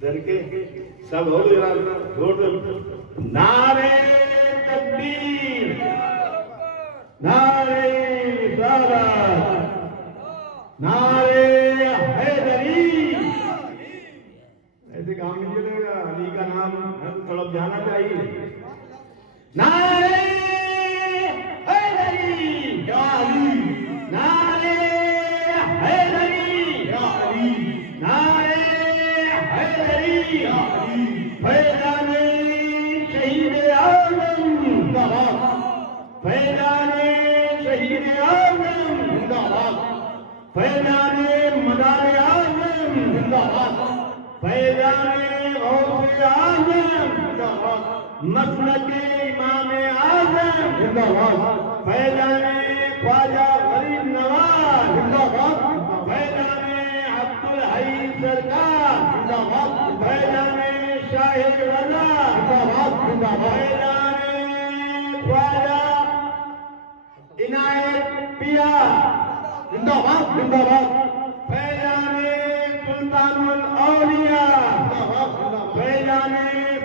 ڈر کے سب ہو گئے زور دے نعرے تکبیر نعرے رسالت نعرے حیدری. ایسے کام نہیں چلے گا. علی کا نام تڑپ جانا چاہیے. نعرے حیدری یا علی نعرے حیدری یا علی نعرے حیدری یا علی. فیضان شہید اعظم زندہ باد. فیضان شہید اعظم زندہ باد. فیضان مدار اعظم زندہ باد. فیضان غوث اعظم زندہ باد. مسلک امام اعظم زندہ باد. فیضان خواجہ غریب نواز زندہ باد. فیضان عبدالحی سرکار زندہ باد. فیضان شاہد رضا زندہ باد. فیضان خواجہ عنایت پیا زندہ باد. زندہ باد. فیضان سلطان الاولیاء فیضان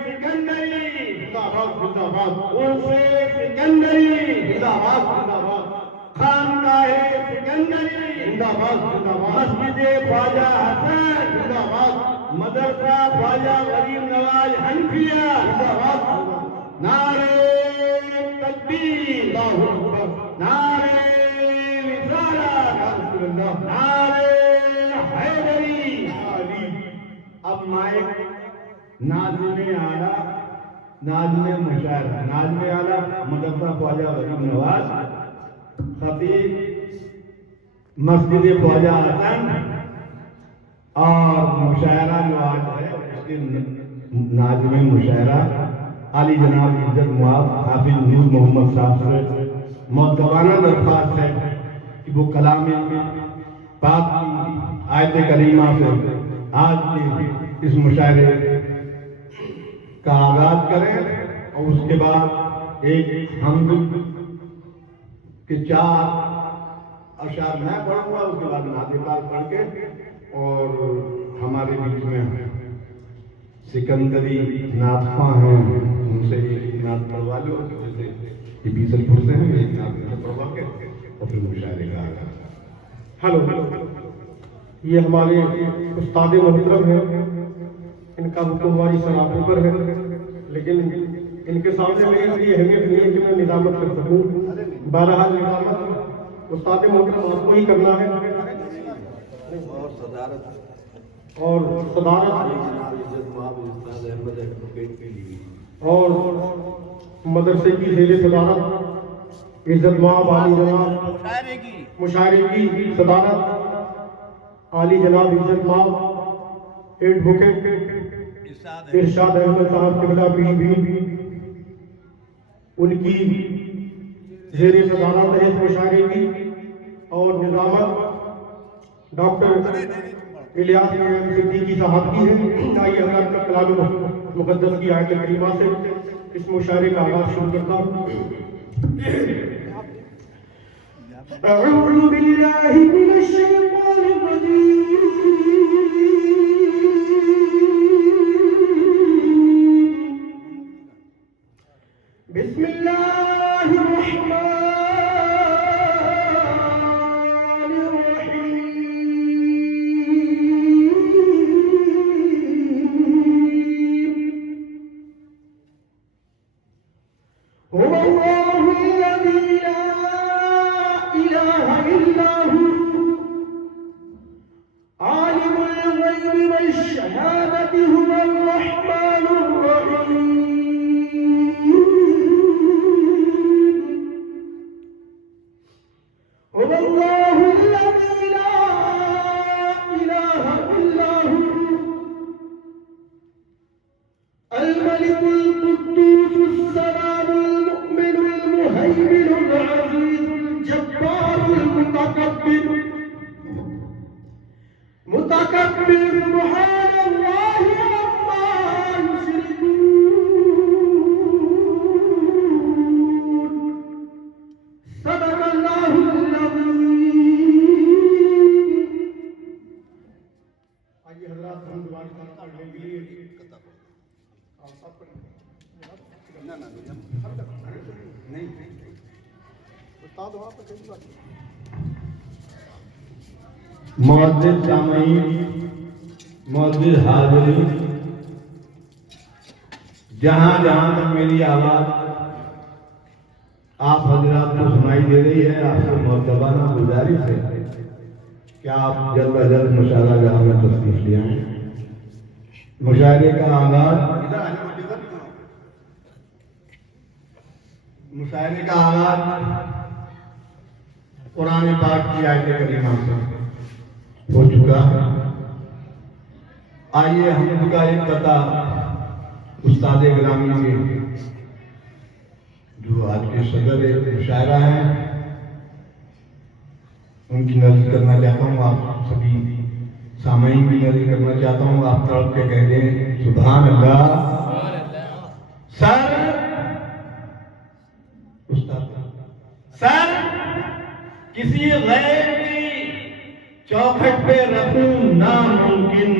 سکندری زندہ باد. عرف سکندری زندہ باد. خانقاہ سکندری زندہ باد. مسجد خواجہ حسن زندہ باد. مدرسہ خواجہ غریب نواز حنفیہ زندہ باد. نعرے تکبیر نعرے رسالت نعرے حیدری. اب مائک ناظم اعلیٰ ناظم مشاعرہ ناظم اعلیٰ مدرسہ خواجہ غریب نواز خطیب مسجد خواجہ حسن اور مشاعرہ جو آج ہے اس کے ناظم مشاعرہ علی جناب عزت مآب حافظ نور محمد صاحب سے معتبرانہ درخواست ہے کہ وہ کلام پاک کی آیت کریمہ سے آج کے اس مشاعرے کا آغاز کریں اور اس کے بعد ایک حمد کے 4 اشعار میں پڑھوں گا. اس کے بعد نعت پاک پڑھ کے اور ہمارے بیچ میں سکندری نعت خواں ہیں ان سے ایک نعت پڑھوا لو جیسے یہ 20 پڑھتے ہیں ایک نعت پڑھوا کے اور پھر مشاعرے کا آغاز. ہلو یہ ہمارے استاد محترم ہیں. ان کا حکم ہماری سراپوں پر ہے لیکن ان کے سامنے میں اس لیے اہمیت نہیں ہے کہ میں نظامت کر سکوں. بہرحال نظامت استاد محترم آپ کو ہی کرنا ہے اور صدارت اور مدرسے کی زیر صدارت عزت مآب علی جناب مشاعرے کی صدارت علی جناب عزت مآب ایڈوکیٹ ارشاد احمد صاحب قبلہ پیش بھی ان کی زیر صدارت ہے اس مشاعرے کی اور نظامت ڈاکٹر الیاس صدیقی صاحب کی ہے. آئیے حضرات کا کلام مقدس کی آیت کریمہ سے اس مشاعرے کا آغاز شروع کرتا ہوں. اعوذ باللہ من الشیطان الرجیم بسم اللہ الرحمن آئیے حضرات ہم دوبارہ طرف پڑھنے کے لیے استاد وہاں پر کسی بات معزز سامعین، معزز حاضرین، جہاں جہاں تک میری آواز آپ حضرات کو سنائی دے رہی ہے، آپ سے معتبانہ گزارش ہے کہ آپ جلد از جلد مشاعرہ گاہ میں تشریف لے آئیں۔ مشاعرے کا آغاز قرآن پاک کی آیت کریمہ سے ہو چکا۔ آئیے ہم کا ایک قطع استاد گرامی کے جو آج کے صدر مشاعرہ ہیں ان کی نظر کرنا چاہتا ہوں، آپ سبھی سامعین کی نظر کرنا چاہتا ہوں۔ آپ تڑپ کے کہہ دیں سبحان اللہ۔ سر استاد سر کسی غیر کی چوکھٹ پہ رکھوں ناممکن،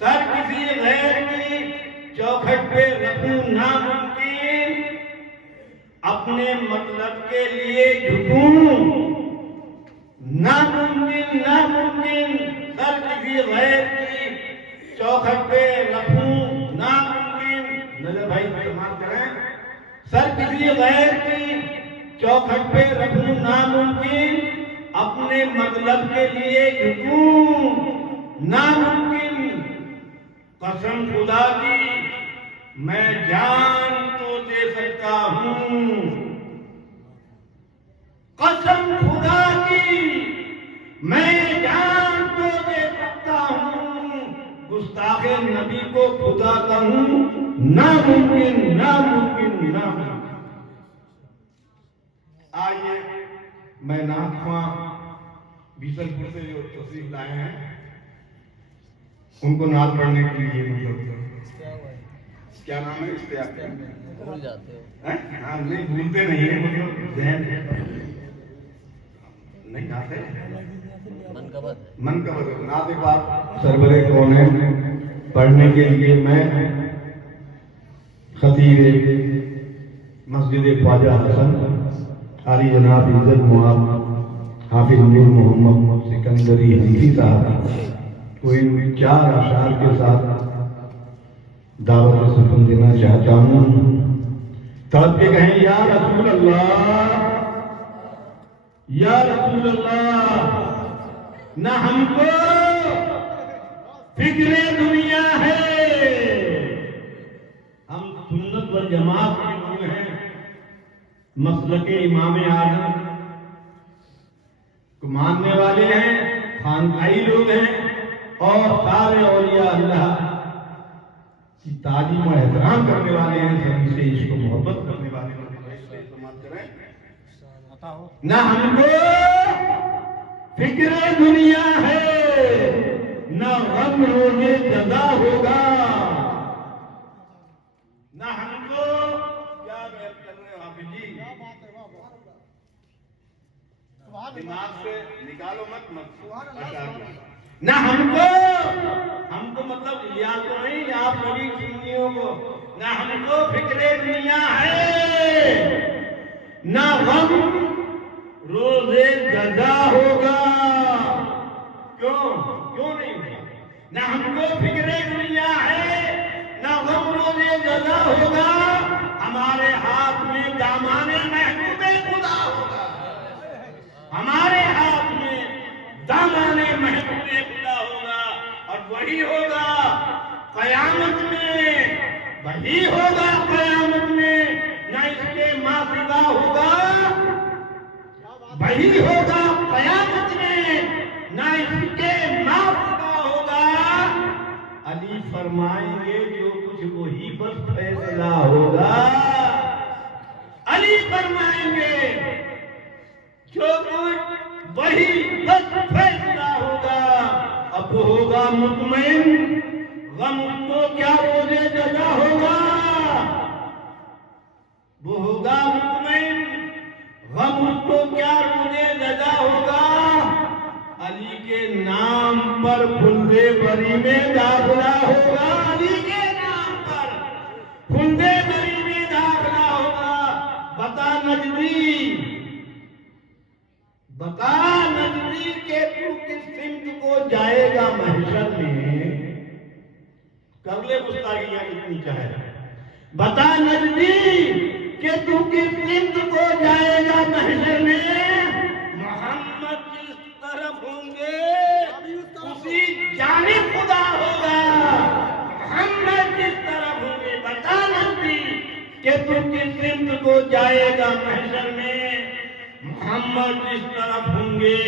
سر کسی غیر کی چوکھٹ پہ رکھوں ناممکن، اپنے مطلب کے لیے جھکوں ناممکن ناممکن، سر کسی غیر کی چوکھٹ پہ رکھوں ناممکن۔ نظر بھائی سماعت کریں۔ سر کسی غیر کی چوکھٹ پہ رکھوں ناممکن، اپنے مطلب کے لیے جھکوں ناممکن، قسم خدا کی میں جان تو دے سکتا ہوں، قسم خدا کی میں جان تو دے سکتا ہوں، گستاخ نبی کو خدا کہوں ناممکن ناممکن ناممکن۔ آئیے میں نعت خواں بیسل پور سے جو تشریف لائے ہیں ان کو نعت پڑھنے کے لیے کیا نام ہے اشتیاق؟ بھول جاتے ہو؟ ہاں نہیں بھولتے نہیں ہیں، مطلب ذہن نہیں آتے۔ منقبت نعت پاک سرور کونین پڑھنے کے لیے میں خطیب مسجد خواجہ حسن علی جناب عزت معاذ حافظ نور محمد سکندری حنفی صاحب کو ان 4 اشعار کے ساتھ دعوت سکون دینا چاہتا ہوں۔ تڑپ کے کہیں یا رسول اللہ، یا رسول اللہ، نہ ہم کو فکر دنیا ہے، ہم سنت و جماعت کے لوگ ہیں، مسلک امام اعظم کو ماننے والے ہیں، خانقاہی لوگ ہیں، اور سارے اولیاء اللہ کی تعلیم و احترام کرنے والے ہیں، سبھی سے عشق و محبت کرنے والے ہیں۔ نہ ہم کو فکر دنیا ہے، نہ غم روز جزا ہوگا، نہ ہم کو کیا بیعت کر رہے ہو حافظ جی، دماغ سے نکالو مت نہ ہم کو مطلب یا تو نہیں آپ سبھی سنیوں کو، نہ ہم کو فکر دنیا ہے، نہ غم روز جزا ہوگا۔ کیوں نہیں ہوگا؟ نہ ہم کو فکر دنیا ہے، نہ غم روز جزا ہوگا، ہمارے ہاتھ میں دامان محبوب خدا ہوگا، ہمارے ہاتھ میں دامان محبوب خدا ہوگا، اور وہی ہوگا قیامت میں، وہی ہوگا قیامت میں، نہ اس کے ماں سوا ہوگا، وہی ہوگا قیامت میں، نہ اس کے ماں سوا ہوگا۔ علی فرمائیں گے جو کچھ وہی بس فیصلہ ہوگا، علی فرمائیں گے جو کچھ وہی بس فیصلہ ہوگا۔ اب ہوگا مطمئن، غم اس کو کیا روز جزا ہوگا، وہ ہوگا مطمئن، غم اس کو کیا روز جزا ہوگا۔ پر کھلدے بری میں داخلہ ہوگا، علی کے نام پر کھلدے بری میں داخلہ ہوگا۔ بتا نجدی کہ تو کس سمت کو جائے گا محشر میں، کر لے گستاخیاں کتنی چاہے، بتا نجدی کہ تو کس سمت کو جائے گا محشر میں، محمد جس طرف ہوں گے اسی جانب خدا ہوگا، محمد جس طرف ہوں گے، بتا نجدی کہ تو کس سمت کو جائے گا محشر میں، محمد جس طرف ہوں گے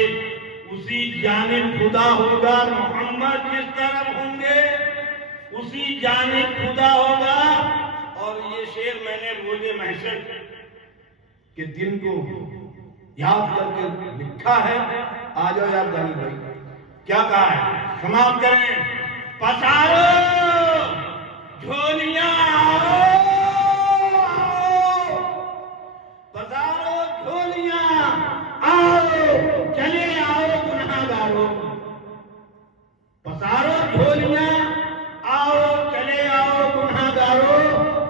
اسی جانب خدا ہوگا، محمد جس طرف ہوں گے اسی جانب خدا ہوگا۔ اور یہ شعر میں نے روز محشر کے دن کو یاد کر کے لکھا ہے۔ آ جاؤ یار دانی بھائی، کیا کہا ہے سماعت کریں۔ پسارو جھولیاں آؤ، پسارو جھولیاں آؤ، چلے آؤ گناہ گارو، پسارو جھولیاں آؤ، چلے آؤ گناہ گارو،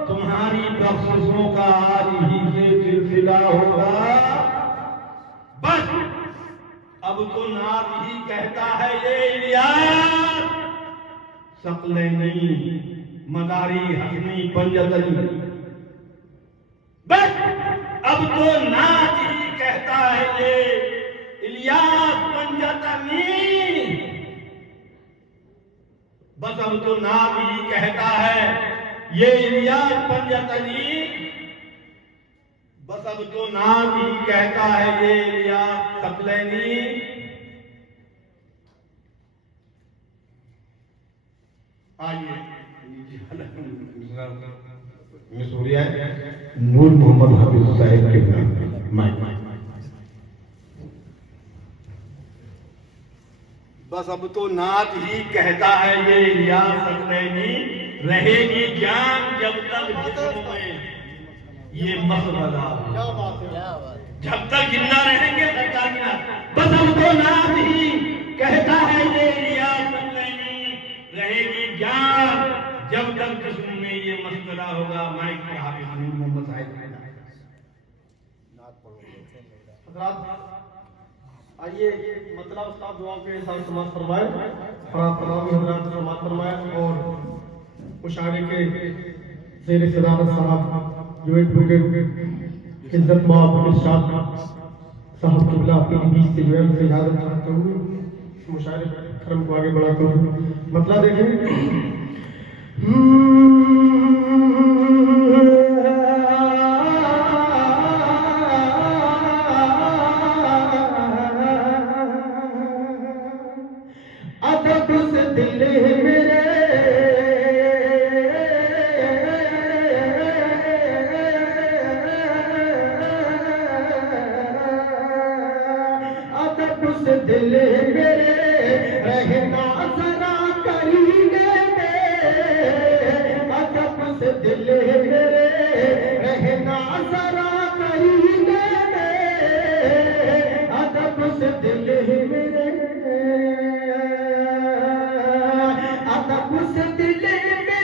تمہاری بخششوں کا آج ہی سے سلسلہ ہوگا۔ بس اب تو نعت ہی کہتا ہے یہ الیاس، ثقلینی مداری حسنی پنجتنی، بس اب تو نعت ہی کہتا ہے یہ الیاس پنجتنی، بس اب تو نعت ہی کہتا ہے یہ الیاس پنجتنی، بس اب تو نعت ہی کہتا ہے یہ الیاس ثقلینی۔ آئیے مسوریا نور محمد حافظ صاحب کے نام بس اب تو نعت ہی کہتا ہے یہ الیاس ثقلینی، رہے گی جان جب تک جسم میں یہ مسئلہ، جب تک زندہ رہیں گے سرکار کی نعت، بس اب تو نعت ہی کہتا ہے یہ الیاس ثقلینی، رہے گی جان جب تک جسم میں یہ مسئلہ ہوگا۔ مائک پر حافظ نور محمد صاحب حضرات آئیے مطلب استاد دعا کے ساتھ سماعت فرمائے، تمام حضرات سماعت فرمائے، اور مشاعرے کے زیر صدارت صاحب جو ایڈوکیٹ عزت مآب ارشاد صاحب قبلہ اپنی بیچ سے جو ہے مجھے اجازت چاہتے ہوئے مشاعرے کرم کو آگے بڑھاتے ہوئے مطلب دیکھیں۔ ادب سے دل میرے ادب سے دل میرے رہنا ذرا قرینے میں، ادب سے دل میرے رہنا ذرا قرینے میں، ادب سے دل میرے ادب سے دل میرے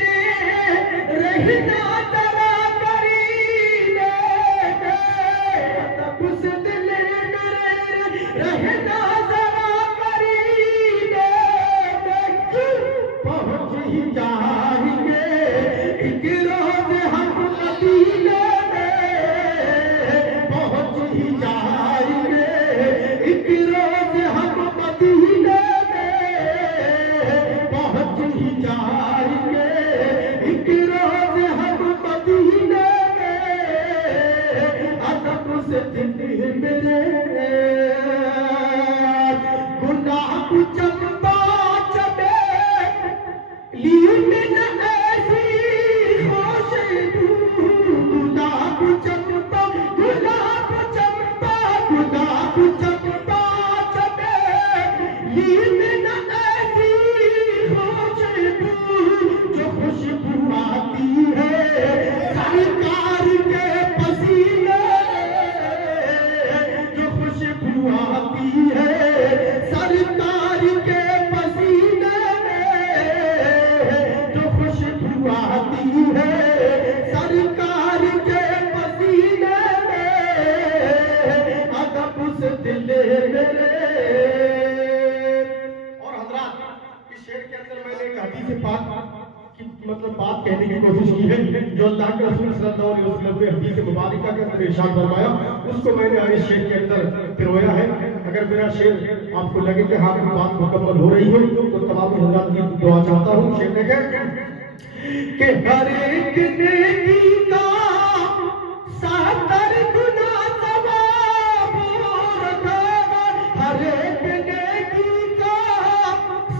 رہنا ذرا قرینے میں، ادب سے دل میرے رہنا ذرا قرینے میں، پہنچ ہی جائیں گے ایک روز ہم مدینے میں، پہنچ ہی جائیں گے ایک روز ہم مدینے میں، پہنچ ہی جائیں گے ایک روز ہم مدینے میں، ادب سے دل میرے گناہ چمپا چبے لیکن ایسی خوشبو، گلاب چمپا گلاب چمپا گلاب چمپا چبے لیکن ایسی خوشبو، جو خوشبو آتی ہے سرکار کے پسینے، جو خوشبو آتی ہے سرکار کے پسینے कोशिश की है। जो अल्लाह के रसूल सल्लल्लाहु अलैहि वसल्लम के हदीस मुबारका के अंदर इरशाद फरमाया, उसको मैंने आगे शेर के अंदर पिरोया है। अगर मेरा शेर आपको लगे कि हाँ बात मुकम्मल हो रही है तो तमाम हज़रात की दुआ चाहता हूँ। शेर देखें कि हर एक नेकी का 70 गुना सवाब होता है। हर एक नेकी का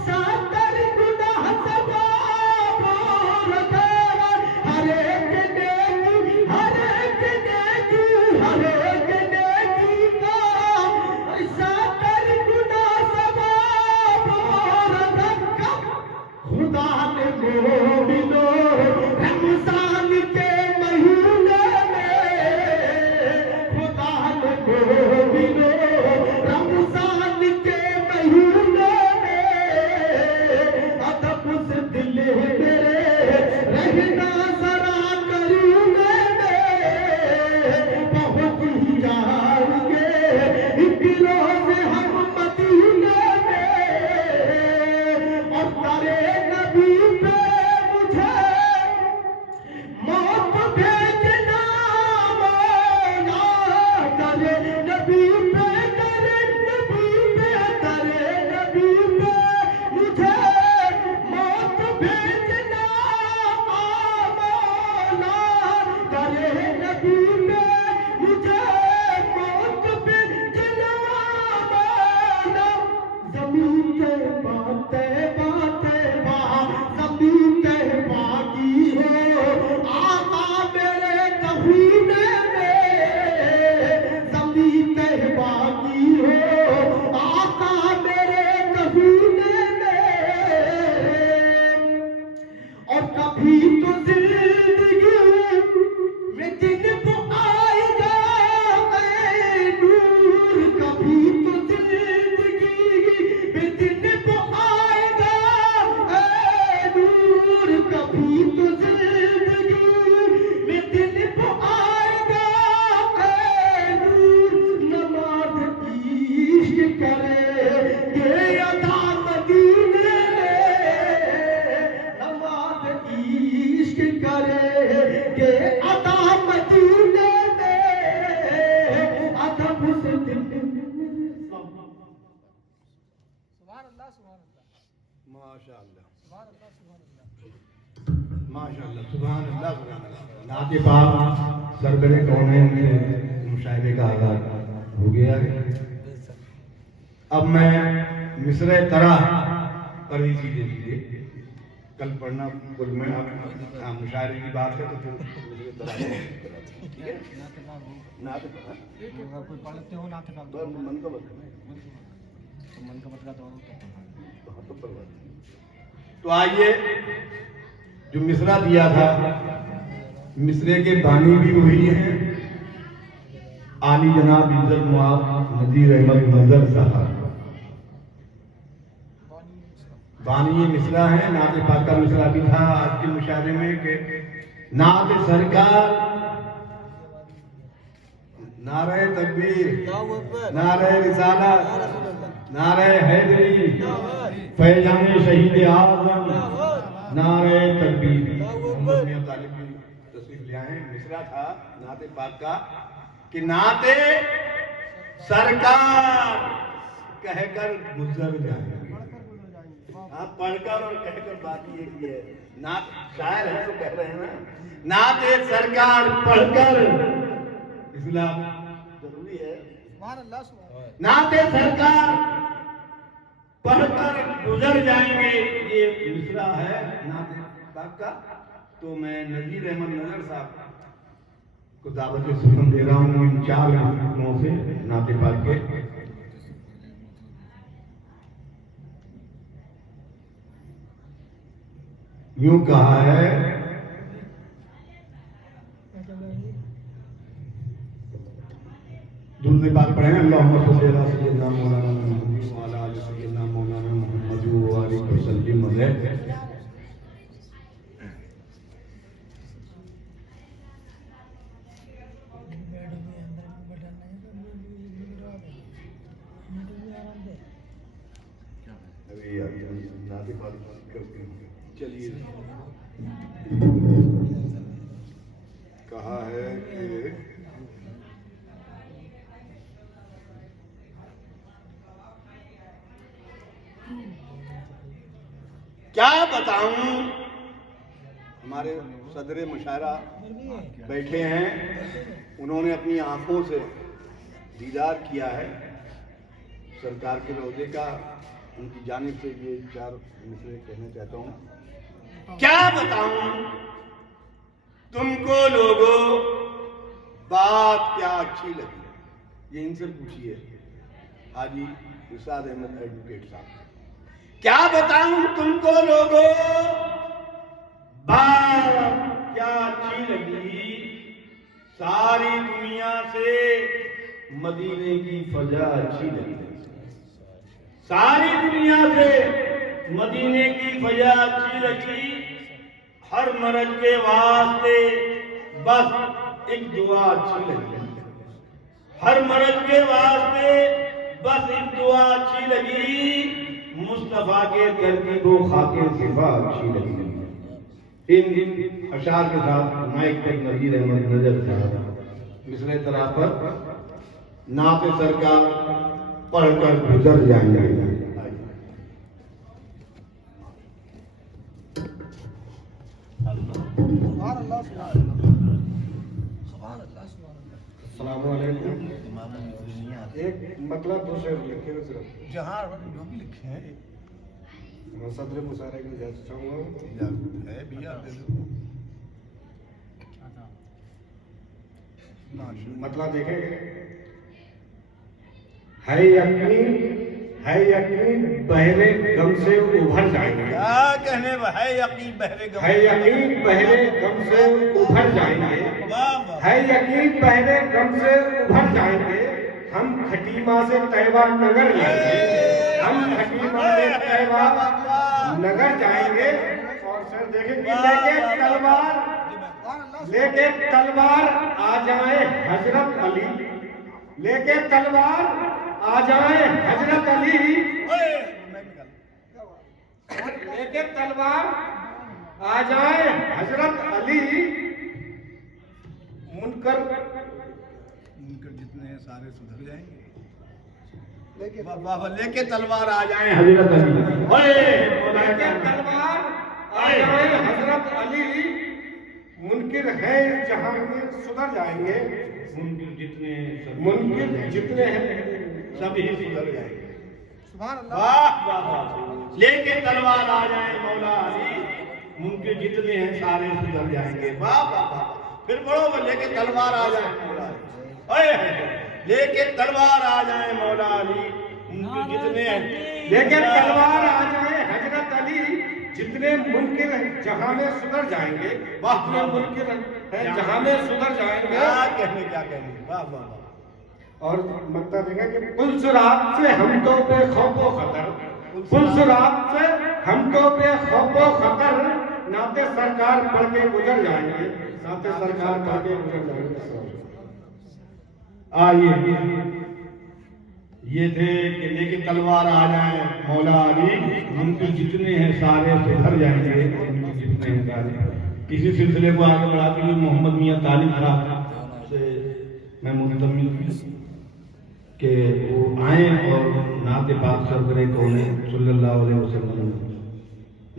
70 गुना सवाब होता है। हर एक नेकी का 70 गुना सवाब होता है। खुदा ने मोमिनो रमजान के महीने में, खुदा ने मोमिनो रमजान के महीने में अदब से दिल मेरे रहना जरा करीने में पहुंच ही जाएंगे एक रोज हम मदीने में। और तारे नबी पे मुझे मौत भेजना मौला, तारे नबी पे तारे नबी पे तारे नबी पे मुझे मौत भेजना मौला, तारे नबी पे मुझे मौत भेजना मौला। ज़मीन के बातें बातें वहाँ ज़मीन के बाकी हो आका मेरे कफीने में, ज़मीन के बाकी हो आका मेरे कफीने में। और कभी तो जिंदगी में दिन वो आएगा ऐ नूर, कभी तो जिंदगी में दिन वो आएगा ऐ नूर, कभी तो जिंदगी में दिन वो आएगा ऐ नूर। नमाज इश्क करेंगे अदा मदीने में, नमाज इश्क करेंगे अदा मदीने में अदब से दिल माशाअल्लाह, सुभान अल्लाह, सुभान अल्लाह। नाते पाक सरबरे कौनैन से मुशाहिदे का आगाज हो गया है। अब मैं मिसरे तरह पर ही चीजें दीजिए, कल पढ़ना कुल में आप मुशायरे की बात है तो फिर मिसरे तरह ठीक है। नाते पाक कोई पढ़ते हो नाथ का तो मन का बता मन का बतला दो तो आइए, जो मिसरा दिया था, मिसरे के बानी भी वही हैं, आली जनाब इज्जत मुआब नजीर अहमद नजर साहब। बानी ये मिसरा है। नाते पाक का मिसरा भी था आज के मुशायरे में कि नात सरकार, नारे तकबीर, नारे रिसालत, नारे हैदरी, फैजान शहीद आज़म, नारे तकबीर। मोहम्मद मियां तालिब की तशरीफ ले आए। मिसरा था नाते पाक का कि नाते सरकार कहकर गुजर जाएंगे। आप पढ़कर और कहकर बात ये की है। नात शायर है तो कह रहे हैं ना, नाते सरकार पढ़कर, इस्लाम जरूरी है। नाते सरकार पढ़कर गुजर जाएंगे, ये मिसरा है नाते पाक का। तो मैं नजीर अहमद नजर साहब को दावत सुखम दे रहा हूँ इन 4 मिसरों से नाते पाक के। यूं कहा है, दुरूद पाक पढ़े हैं। अल्लाहुम्मा सल्ली अला सय्यिदना मौलाना मुहम्मद व अला आलि सय्यिदना मौलाना मुहम्मद व आलिहि वसल्लम। अभी नाते पाक करते हैं। चलिए है कि क्या बताऊं, हमारे सदर मुशायरा बैठे हैं, उन्होंने अपनी आंखों से दीदार किया है सरकार के रोजे का। उनकी जानिब से ये 4 मिसरे कहना चाहता हूं। क्या बताऊं तुमको लोगों, बात क्या अच्छी लगी, ये इनसे पूछिए, हाजी इरशाद अहमद एडवोकेट साहब। क्या बताऊं तुमको लोगों, बात क्या अच्छी लगी, सारी दुनिया से मदीने की फजा अच्छी लगी, सारी दुनिया से मदीने की फजा अच्छी लगी। हर मर्द के वास्ते बस एक दुआ अच्छी लगी, हर मर्द के वास्ते बस एक दुआ अच्छी लगी, मुस्तफा के तरकीबो खाके सिफा अच्छी लगी। इन अशार के साथ नायक तक नजीर अहमद नजर साहब मिसरे तरह पर नाते सरकार पढ़कर गुजर जाएंगे। अस्सलामुअलैकुम। एक मतलब दो शेर लिखे हुए सिर्फ जहाँ जो भी लिखे हैं मैं सदर मुशायरे के लिए चाहूँगा है भैया, मतलब देखेंगे। है यकीन बहरे गम से उभर जाएंगे, क्या कहने है यकीन बहरे गम, है यकीन बहरे गम से उभर जाएंगे, है यकीन बहरे गम से उभर जाएंगे। हम खटीमा से तैबा नगर जाएंगे, हम खटीमा से तैबा नगर जाएंगे। और सर देखेंगे, लेके तलवार आ जाए हजरत अली, लेके तलवार आ जाए हजरत अली, लेके तलवार आ जाए हजरत अली। मुनकर जितने सारे सुधर जाएंगे, लेके तलवार आ जाए हजरत अली, लेके तलवार आ जाए हजरत अली। मुनकिर है जहां में सुधर जाएंगे, मुनकिर जितने हैं सभी सुधर जाएंगे। वाह वाह वाह, लेके तलवार आ जाए मौला अली, मुनकिर जितने हैं सारे सुधर जाएंगे। वाह वाह वाह, फिर बढ़ो, लेके तलवार आ जाए मौला अली, लेके तलवार आ जाए मौला अली, मुनकिर जितने हैं, लेके तलवार आ जाए हजरत अली। जितने मुनकिर जहां में सुधर जाएंगे, वाह में मुनकिर है जहां में सुधर जाएंगे। क्या कहने, वाह वाह वाह। और मतलब देंगे कि पुलसरात से हम तो बेखौफो खतर, पुलसरात से हम तो बेखौफो खतर, नाते सरकार पढ़ के गुजर जाएंगे, नाते सरकार पढ़ के गुजर जाएंगे। आइए, ये थे कि लेके तलवार आ जाए मौला अली, उनके जितने हैं सारे सुधर जाएंगे, उनके जितने हैं सारे। इसी सिलसिले को आगे बढ़ाते हुए मोहम्मद मियाँ तालिब साहब से मैं मुल्तमिस कि वो आए और नाते पाक सरवरे कौन सल्लल्लाहु अलैहि वसल्लम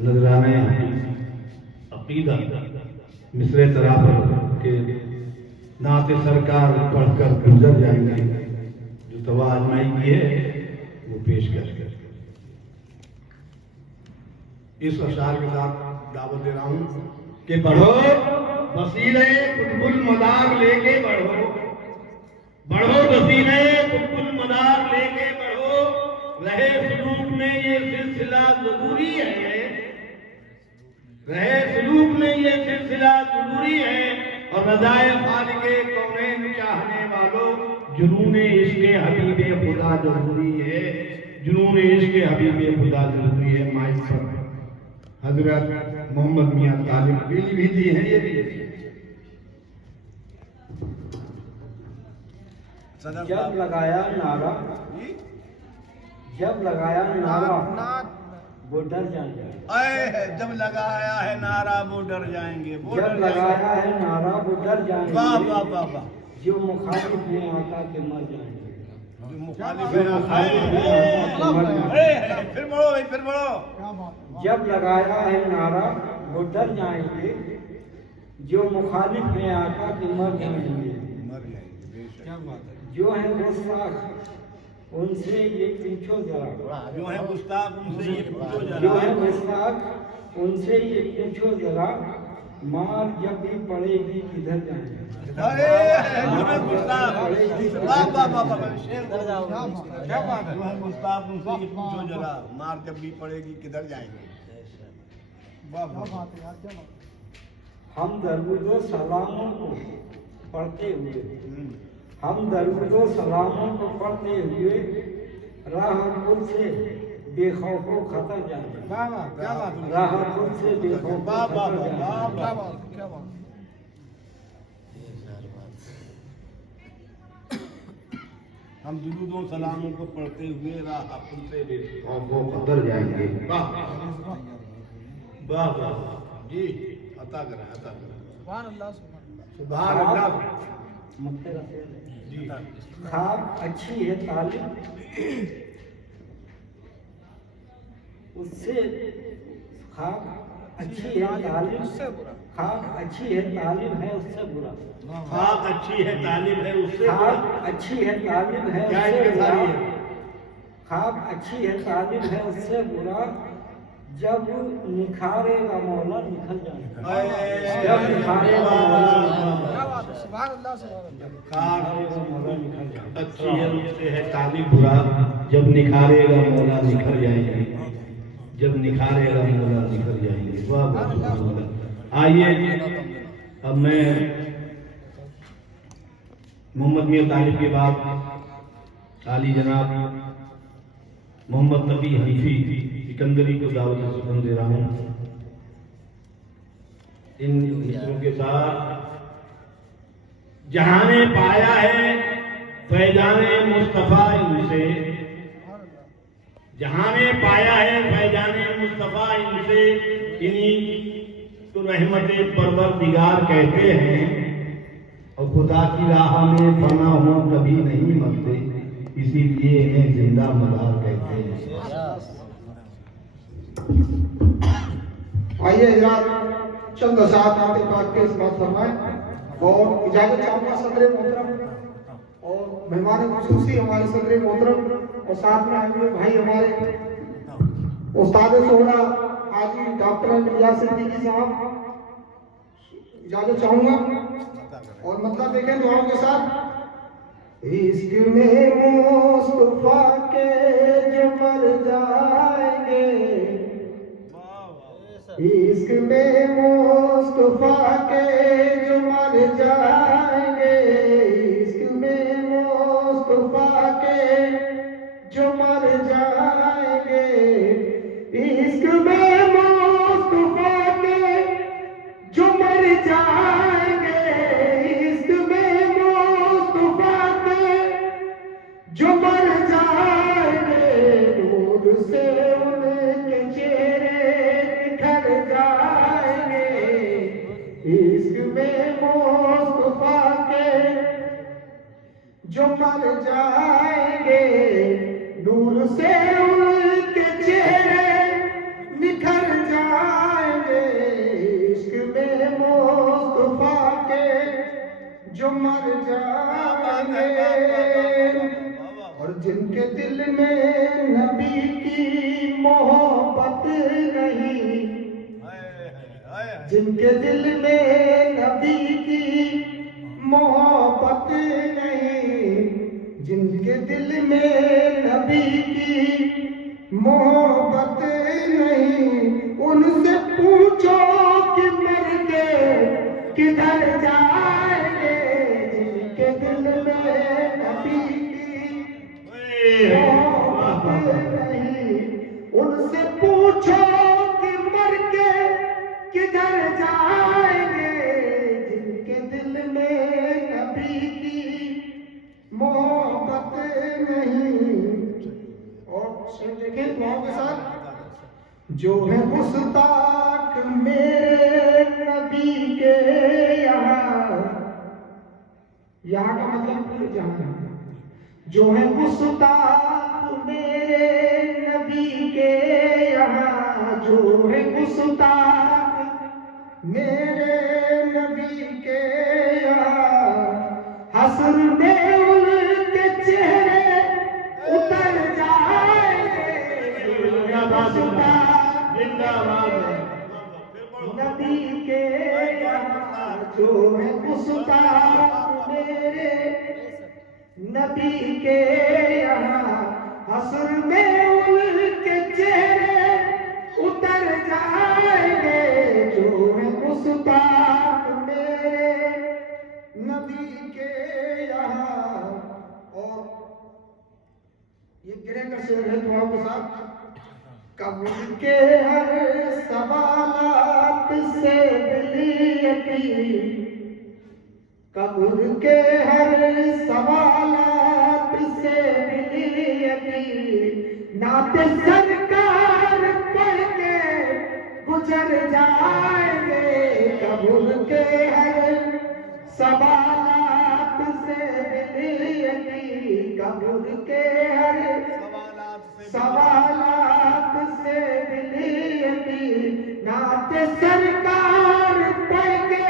नजराने अकीदा मिसरे तराफर के नाते सरकार पढ़कर गुजर जाएंगे। जो तवा आजमाई की है वो पेश कर इस अशार के साथ दावत दे रहा हूं कि बढ़ो वसीले कुतुबुल मदार लेके बढ़ो, बढ़ो वसीले कुतुबुल मदार लेके बढ़ो। रहे सलूक में ये सिलसिला जरूरी है, रहे सलूक में ये सिलसिला जरूरी है। और रज़ाए खालिक़े कौनैन चाहने वालों, जुनून इश्क़े हबीबे खुदा जरूरी है, जुनून इश्क़े हबीबे खुदा जरूरी है। माइक पर हजरत मोहम्मद मियाँ तालिब पीलीभीत हैं, ये भी जब लगाया नारा, जब लगाया नारा وہ ڈر جائیں گے. جب لگایا ہے نعرہ وہ ڈر جائیں گے. جب لگایا ہے نعرہ وہ ڈر جائیں واہ گے. واہ واہ واہ. جو مخالف ہیں آقا کے مر جائیں گے. جو مخالف جو ہے مخالف ہیں آقا کے مر جائیں گے. پھر بڑھو بھائی پھر بڑھو. جب لگایا ہے نعرہ وہ ڈر جائیں گے. جو مخالف ہیں آقا کے مر جائیں گے. مر جائیں گے بے شک. جو ہیں گستاخ ان سے یہ پوچھو ذرا. جو ہے گستاخ ان سے یہ پوچھو جو ذرا. ہے گستاخ ان سے یہ پوچھو ذرا. مار جب بھی پڑے گی کدھر جائیں گے. جو ہے گستاخ. واہ واہ واہ واہ. شیر کر جاؤ. کیا بات ہے. جو ہے گستاخ ان سے یہ پوچھو ذرا. مار جب بھی پڑے گی کدھر جائیں گے. واہ واہ. ہم درود و سلاموں کو پڑھتے ہوئے ہم درود و سلاموں کو پڑھتے ہوئے راہ خود سے بے خوف و خطر جائیں گے. راہ خود سے بے خوف و خطر جائیں گے. ہم درود و سلاموں کو پڑھتے ہوئے راہ خود سے بے خوف و خطر جائیں گے. واہ واہ واہ. جی عطا کریں عطا کریں. سبحان اللہ. جی خواب اچھی ہے طالب اس سے خواب اچھی ہے طالب. خواب اچھی ہے طالب ہے اس سے برا. خاک اچھی ہے طالب ہے اس سے. خواب اچھی ہے طالب ہے کیا اس سے برا. ہے. خواب اچھی ہے طالب ہے اس سے برا. جب نکھارے گا مولا نکھر جائے گا. جب نکھارے گا مولا اچھی ہے اس سے ہے طالب برا. جب نکھارے گا مولا نکھر جائیں گے. جب نکھارے گا مولا نکھر جائیں گے. واہ واہ سبحان اللہ. آئیے اب میں محمد میاں طالب کے بعد عالی جناب محمد نبی حنیفی سکندری کو دعوت سخن دے رہا ہوں. ان مصروں کے ساتھ جہاں نے پایا ہے فیضان مصطفیٰ ان سے. جہاں نے پایا ہے فیضان مصطفیٰ ان سے. انہیں تو رحمت پروردگار کہتے ہیں. اور خدا کی راہ میں فنا ہو کبھی نہیں مرتے اسی لیے انہیں زندہ مدار کہتے ہیں. آئیے حضرات چند اشعار نعت پاک کے اس بات فرمائیں اور اجازت چاہوں گا صدر محترم اور مہمان خصوصی ہمارے صدر محترم اور ساتھ میں آئے ہوئے بھائی ہمارے استاد شعرا حاجی ڈاکٹر الیاس صدیقی صاحب اجازت چاہوں گا اور مطلب دیکھیں دعاؤں کے ساتھ. عشق میں مصطفیٰ کے جو مر جائیں گے. عشق میں مصطفیٰ کے جو مر جائیں گے. عشق میں مصطفیٰ کے جو مر جائیں گے. عشق میں مصطفیٰ کے جو مر جائیں گے. عشق میں مصطفیٰ کے جو مر جائیں گے. نور سے ان کے چہرے نکھر جائیں گے. عشق میں مصطفیٰ کے جو مر جائیں گے. نور سے ان کے چہرے نکھر جائیں گے. عشق میں مصطفیٰ کے جو مر جائیں گے. اور جن کے دل میں نبی کی محبت نہیں. جن کے دل میں نبی کی محبت نہیں. جن کے دل میں نبی کی محبت نہیں. ان سے پوچھو کہ مر کے کدھر جائیں گے. جن کے دل میں نبی کی محبت نہیں. ان سے پوچھو کہ مر کے کدھر جائیں گے. جن کے دل میں نبی کی محبت نہیں. اور دیکھیں دعاؤں کے ساتھ جو ہے گستاخ میرے نبی کے یہاں کا مطلب پورے جہاں جو ہے گستاخ میرے نبی کے یہاں جو ہے گستاخ میرے نبی کے یہاں حسر میں ان کے چہرے اتر جائیں گے نبی کے یہاں جو ہے گستاخ میرے نبی کے یہاں حسر میں ان کے چہرے اتر جائیں گے جو ہے گستاخ میرے نبی کے یہاں. اور یہ گرہ کا شعر ہے دعاؤں کے ساتھ. قبر کے ہر سوالات سے دلی یقین قبر کے ہر سوالات سے دلی یقین نعت سرکار پڑھ کے گزر جائیں گے قبر کے ہر سوالات سے دلی یقین قبر کے ہر سوالات سے دلی یقین نعت سرکار پڑھ کے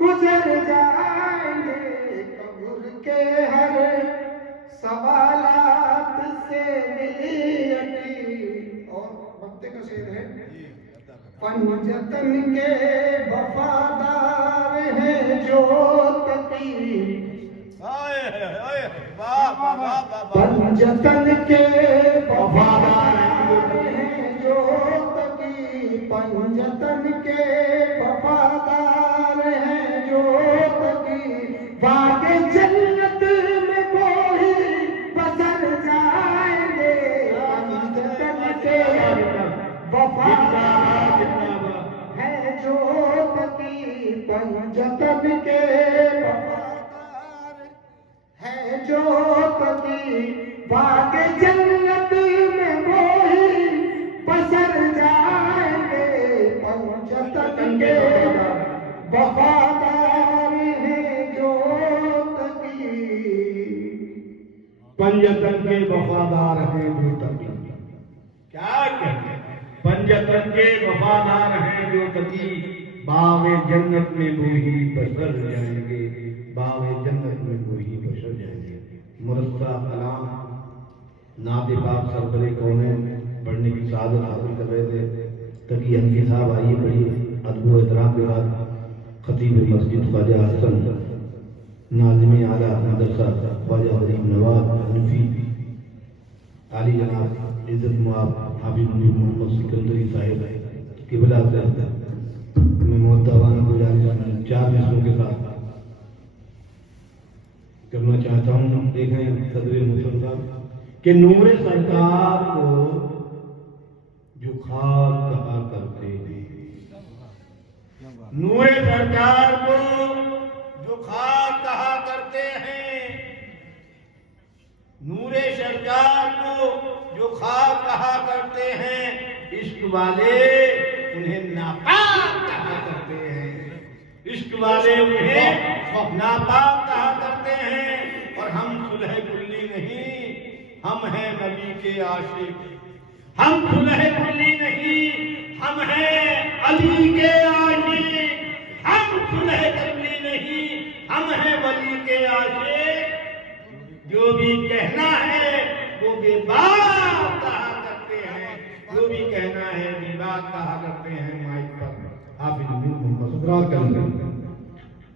گزر جائیں گے قبر کے ہر سوالات سے دلی یقین. اور مکتے کا شعر ہے پنجتن کے وفادار ہیں جو تقی پنجتن کے وفادار ہیں جو تقی پنجتن کے وفادار ہیں جو تقی باغ جنت میں وہی بسر جائیں گے پنجتن کے وفادار ہیں جو تقی پنجتن کے وفادار ہیں جو تقی باغ جنت میں وہی بسر جائیں گے پنجتن کے وفادار ہیں جو تقی پنجتن کے وفادار ہیں جو تقی. کیا کہتے ہیں؟ پنجتن کے وفادار ہیں جو تقی باغ جنت میں وہی بسر جائیں گے باغ جنت میں وہی بسر جائیں گے. مرصع کلام نعت پاک سرور کونین پڑھنے کی سعادت حاصل کر رہے تھے. تقی حنفی صاحب آئیے پڑھیے ادب و احترام کے بعد. خطیب مسجد خواجہ حسن ناظم اعلیٰ مدرسہ خواجہ غریب نواز حنفی عالی جناب عزت مآب حافظ منیر محمد سکندری صاحب قبلہ سے میں مؤدبانہ گزارش 4 مصروں کے ساتھ کرنا چاہتا ہوں. دیکھیں صدر محترم صاحب کہ نور سرکار کو جو خاک کہا کرتے ہیں نور سرکار کو جو خاک کہا کرتے ہیں نور سرکار کو جو خاک کہا کرتے ہیں عشق والے انہیں ناپاک کہا کرتے ہیں عشق والے انہیں ناپاک کہا کرتے ہیں. اور ہم صلح کلی نہیں ہم ہیں نبی کے عاشق. ہم صلح کلی نہیں ہم ہیں علی کے عاشق. ہم صلح کلی نہیں ہم ہیں ولی کے عاشق. جو بھی کہنا ہے وہ بے بات کہا کرتے ہیں جو بھی کہنا ہے بے بات کہا کرتے ہیں. مائک پر حافظ منیر محمد حضرات کا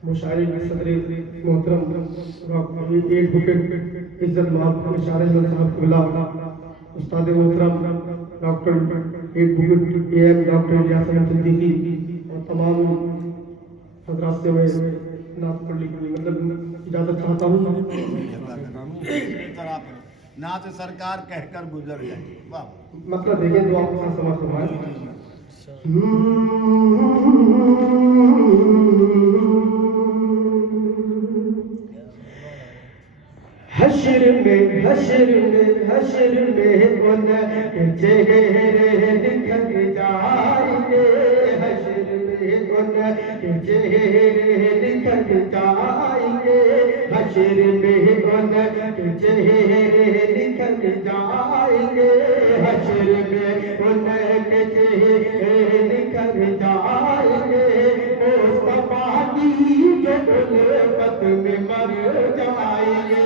مشاعرے کی صدر محترم ایڈوکیٹ عزت مآب مشاعرہ صاحب کو ملا استاد محترم doctor advocate A M doctor Ilyas Ahmed Siddiqui اور تمام حضرات سے میں نعت پڑھنے کی مطلب اجازت چاہتا ہوں. نعت سرکار کہہ کر گزر جائے. مطلب دیکھیں دعا کے ساتھ سماعت فرمائیں. حشر میں ان کے چہرے نکھر हश्र में उनके चेहरे निखर जाएंगे, हश्र में उनके चेहरे निखर जाएंगे, मुस्तफा की जो उल्फत में मर जाएंगे,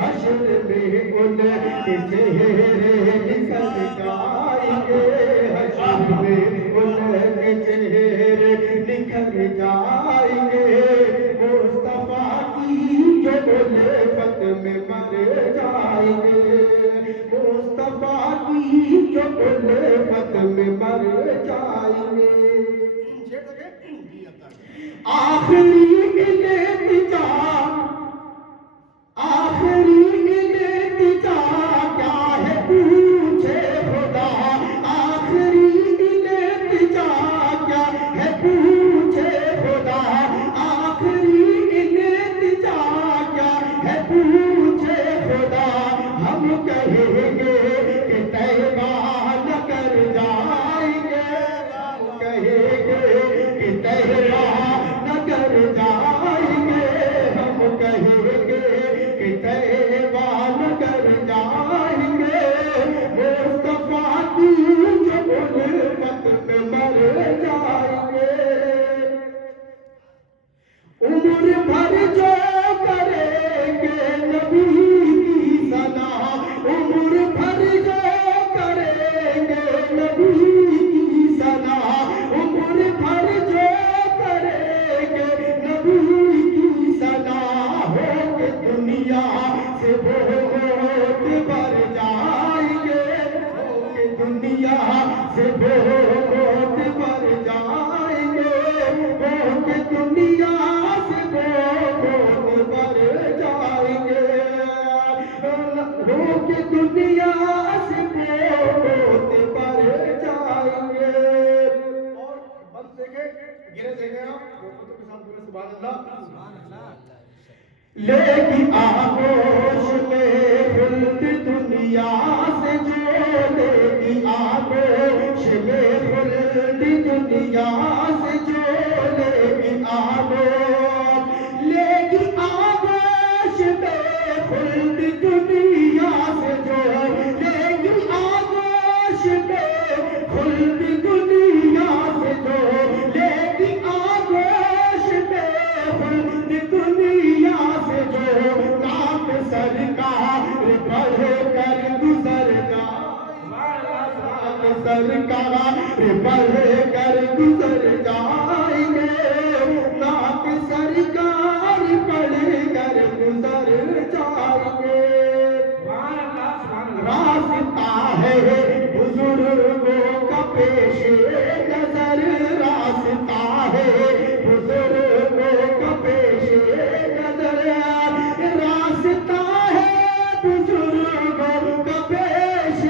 हश्र में उनके चेहरे निखर जाएंगे, हश्र में उनके चेहरे निखर जाएंगे, मुस्तफा की जो उल्फत में मर जाएंगे, मुस्तफा की जो उल्फत में मर जाएंगे। आखिरी इल्तिजा, आखिरी इल्तिजा क्या है पूछे खुदा, आखिरी इल्तिजा क्या है पूछे खुदा, आखिरी इल्तिजा क्या है पूछे खुदा, हम कहेंगे कि तैबा न कर जाएंगे, हम कहेंगे कि तैबा न कर जाएंगे, हम कहेंगे कि तैबा न कर जाएंगे, मुस्तफा की जो उल्फत में मर जाएंगे। उम्र भर जो करेंगे नबी की सना, उम्र भर जो करेंगे नबी की सना, उम्र भर जो करेंगे नबी की सना, हो के दुनिया से वो होत भर जाएंगे, हो के दुनिया से वो होत भर जाएंगे, हो के दुनिया से वो होत भर जाएंगे, हो के दुनिया से वो होत भर जाएंगे। और बस देखे गिरे देखे आप मोहब्बतों के साथ बोले सुभान अल्लाह। लेकिन आगोश में खुल्द दुनिया से जो, लेकिन आगोश में खुल्द दुनिया से जो, लेकिन आगोश, लेकिन आगोश में खुल्द दुनिया से जो, लेकिन आगोश में खुल्द दुनिया से जो, लेकिन आगोश में खुल्द दुनिया से जो, नाक सरकार पढ़ कर गुजर जाए, नाक सरकार पढ़ कर गुजर जाएंगे, नाक सरकार पढ़ कर गुजर जाएंगे। रास्ता है बुजुर्गों का पेश नजर, रास्ता है बुजुर्गों का पेश नजर, रास्ता है बुजुर्गों का पेश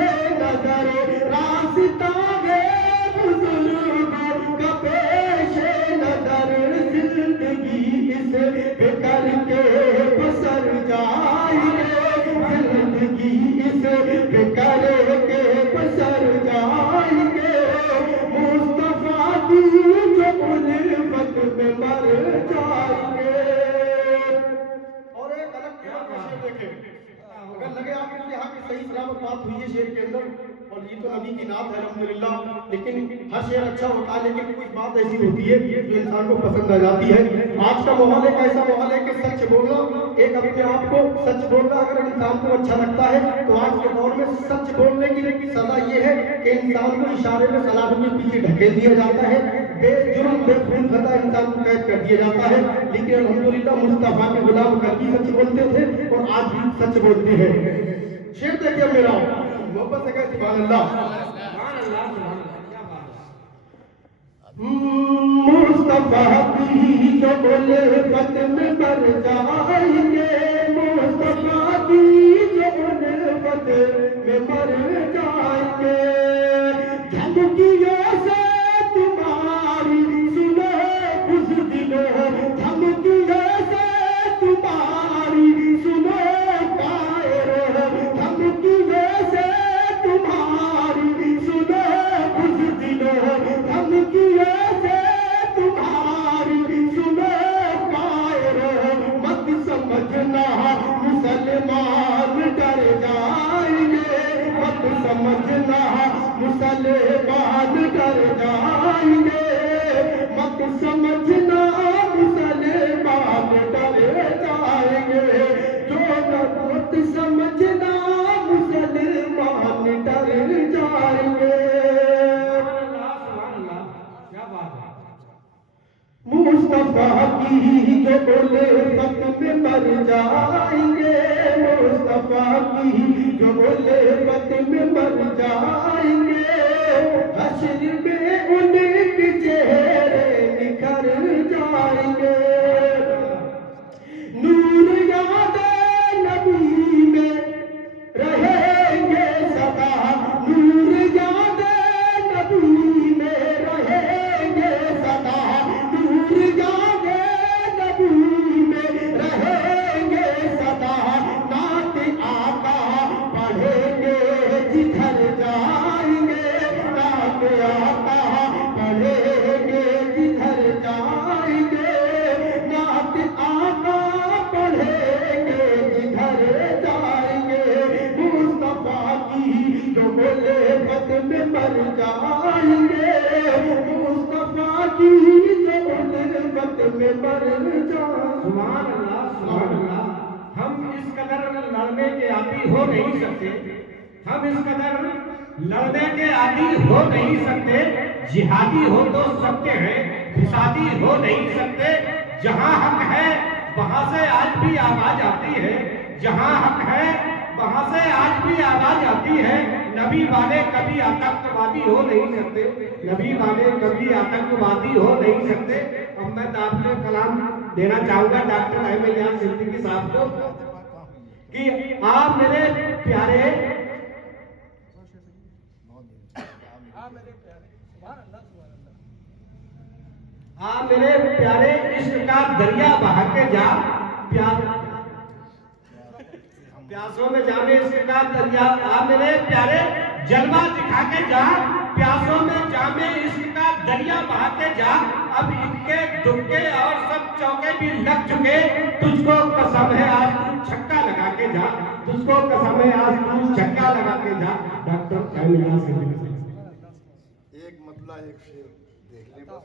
नजर, रास्ता है बुजुर्गों का पेश नजर, जिंदगी इस फिकर के बसर जाएंगे, जिंदगी इस फिकर के बसर जाएंगे, मुस्तफा की जो उल्फत में मर जाएंगे। और एक अलग तरह का शेर देखें, अगर लगे आपको कि यहाँ की सही सलामत बात हुई है शेर के अंदर, और ये तो नबी की नात है अल्हम्दुलिल्लाह, लेकिन हर शेर अच्छा होता है, लेकिन कुछ बात ऐसी होती है जो इंसान को पसंद आ जाती है। आज का माहौल एक ऐसा माहौल है कि सच बोलना, एक अपने आप को सच बोलना अगर इंसान को अच्छा लगता है, तो आज के दौर में सच बोलने की सजा ये है कि इंसान को इशारे में सलाखों के पीछे ढकेल दिया जाता है, बेजुर्म बेखून खता इंसान को कैद कर दिया जाता है। लेकिन अल्हम्दुलिल्लाह मुस्तफा के गुलाम कल भी सच बोलते थे और आज भी सच बोलते हैं। शेर देखिए मेरा, मोहब्बत से कहे सुभान अल्लाह। मुस्तफा की जो उल्फत में मर जाएंगे, मुस्तफा की जो उल्फत में मर जाएंगे, धमकियों से तुम्हारी सुनो बुज़दिलो, धमकियों से तुम्हारी सुनो कायरो, धमकियों से तुम्हारी सुनो बुज़दिलो, धमकियों से तुम्हारी सुनो कायरो, मत समझना डर जाएंगे, मत समझना मुसलमान डर जाएंगे, जो न मत समझना मुसलमान डर जाएंगे। क्या बात है। मुस्तफा की जो बोले वक्त में मर जाएंगे, मुस्तफा की जो बोले वक्त में मर जाएंगे, हश्र में उनके चेहरे निखर जाएंगे। नूर याद नबी में रहेंगे सदा, नूर याद नबी में रहेंगे सदा, नूर याद नबी में रहेंगे सदा। नात आका पढ़ेंगे जिधर जाएंगे, नात आका पढ़ेंगे जिधर जाएंगे, नात आका पढ़ेंगे जिधर जाएंगे। मुस्तफा की जो बोले वक्त में मर जाएंगे, मुस्तफा की जो बोले वक्त में मर जाएंगे। सुभान अल्लाह, सुभान अल्लाह। हम इस कदर लड़ने के आदी हो नहीं सकते, हम इस कदर लड़ने के आदी हो नहीं सकते। जिहादी हो तो सकते हैं, फिसादी हो नहीं सकते। जहां हक है वहां से आज भी आवाज आती है, जहां हक है वहां से आज भी आवाज आती है। नबी वाले कभी आतंकवादी हो नहीं सकते, नबी वाले कभी आतंकवादी हो नहीं सकते। अब मैं दावत कलाम देना चाहूंगा डॉक्टर अहमद यार सिद्दीकी साहब को कि आप मेरे प्यारे इश्क का दरिया बहा के जा, प्यासों में जामे इश्क का दरिया। आप मेरे प्यारे जलवा दिखा के जा, प्यासों में जामे इश्क का दरिया बहा के जा। अब इक्के दुक्के और सब चौके भी लग चुके, तुझको कसम है आज तू छक्का लगा के जा, तुझको कसम है आज तू छक्का लगा के जा। डॉक्टर एक मतला एक शेर देख ले बस।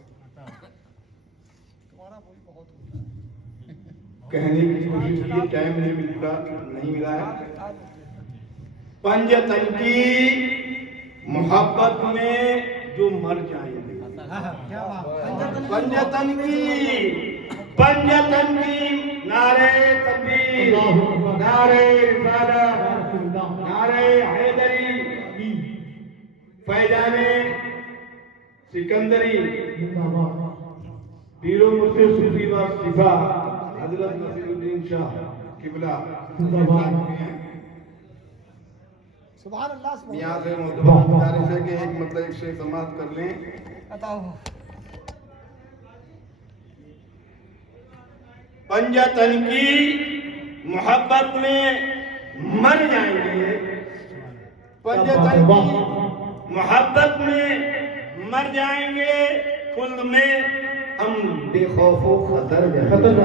कहने की कोशिश की, टाइम नहीं मिला है। पंजतन की मोहब्बत में जो मर जाएंगे, पंजतन की नारे तकबीर, नारे रिसालत, नारे हैदरी, फैजाने सिकंदरी, पीरो मुर्शिद सूफी व सिफा हजरत नसीरुद्दीन शाह किबला सुभान अल्लाह, सुभान यहाँ से गुजारिश है कि एक मतलब एक शेर समाप्त कर लें। बताओ। पंजतन की मोहब्बत में मर जाएंगे, पंजतन की मोहब्बत में मर जाएंगे, खुल्द में हम बेखौफो खतर जाएंगे।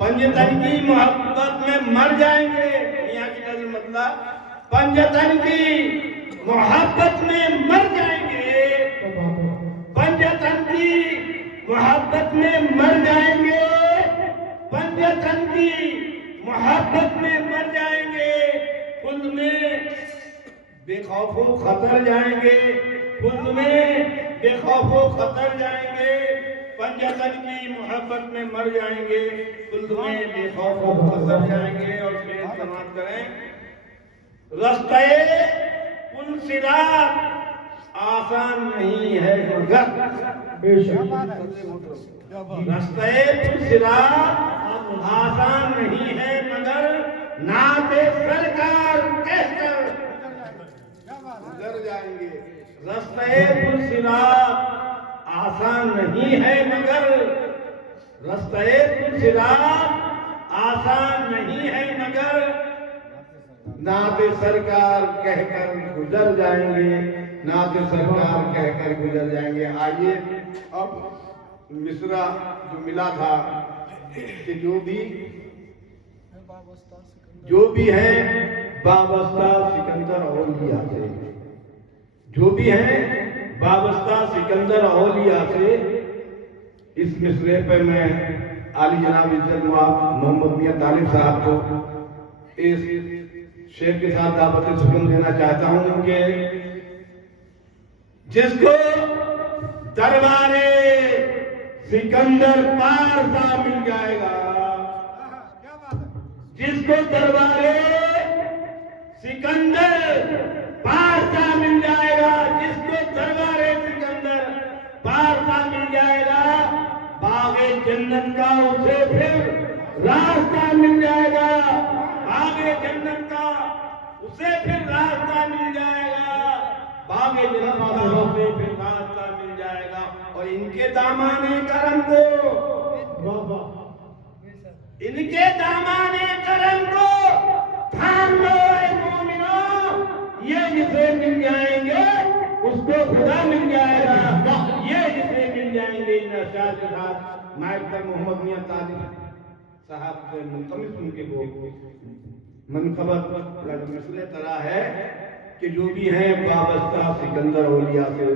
पंजतन की मोहब्बत में मर जाएंगे, यहाँ की नजर मतलब पंजतन की मोहब्बत में मर जाएंगे, पंजतन की मोहब्बत में मर जाएंगे, पंजतन की मोहब्बत में मर जाएंगे, खुद में बेखौफो खतर जाएंगे, खुद में बेखौफो खतर जाएंगे। पंजतन की मोहब्बत में मर जाएंगे, खुद में बेखौफो खतर जाएंगे। और शेर समाप्त करें। रास्ते पुल सिरात आसान नहीं है मगर, रास्ते पुल सिरात आसान नहीं है मगर, नाते सरकार कहकर गुजर जाएंगे। रास्ते पुल सिरात आसान नहीं है मगर, रास्ते पुल सिरात आसान नहीं है मगर, नाते सरकार कहकर गुजर जाएंगे, नाते सरकार कहकर गुजर जाएंगे। आइए अब मिसरा जो मिला था कि जो भी है बाबस्ता सिकंदर औलिया से, जो भी है وابستہ سکندر اولیاء سے اس مصرے پہ میں عالی جناب عزت محمد میاں طالب صاحب کو اس شعر کے ساتھ دعوت سکون دینا چاہتا ہوں کہ جس کو دربار سکندر پارسا مل جائے گا، جس کو دربار سکندر پارسا مل جائے گا، جس کو دربار سکندر پارسا مل جائے گا، باغ جنت کا اسے پھر راستہ مل جائے گا، باغ جنت کا اسے پھر راستہ مل جائے گا، باغ جنت کا اسے پھر راستہ مل جائے گا۔ اور ان کے دامان کرم کو، ان کے دامان کرم کو تھام لو اے مومنو، یہ جسے مل جائیں گے اس کو خدا مل جائے گا، یہ جسے مل جائیں گے۔ ان اشعار کے ساتھ مائک پر محمد میاں طالب صاحب سے ملتمس ان کے وہ منقبت کا مسئلہ طرح ہے کہ جو بھی ہیں وابستہ سکندر اولیاء سے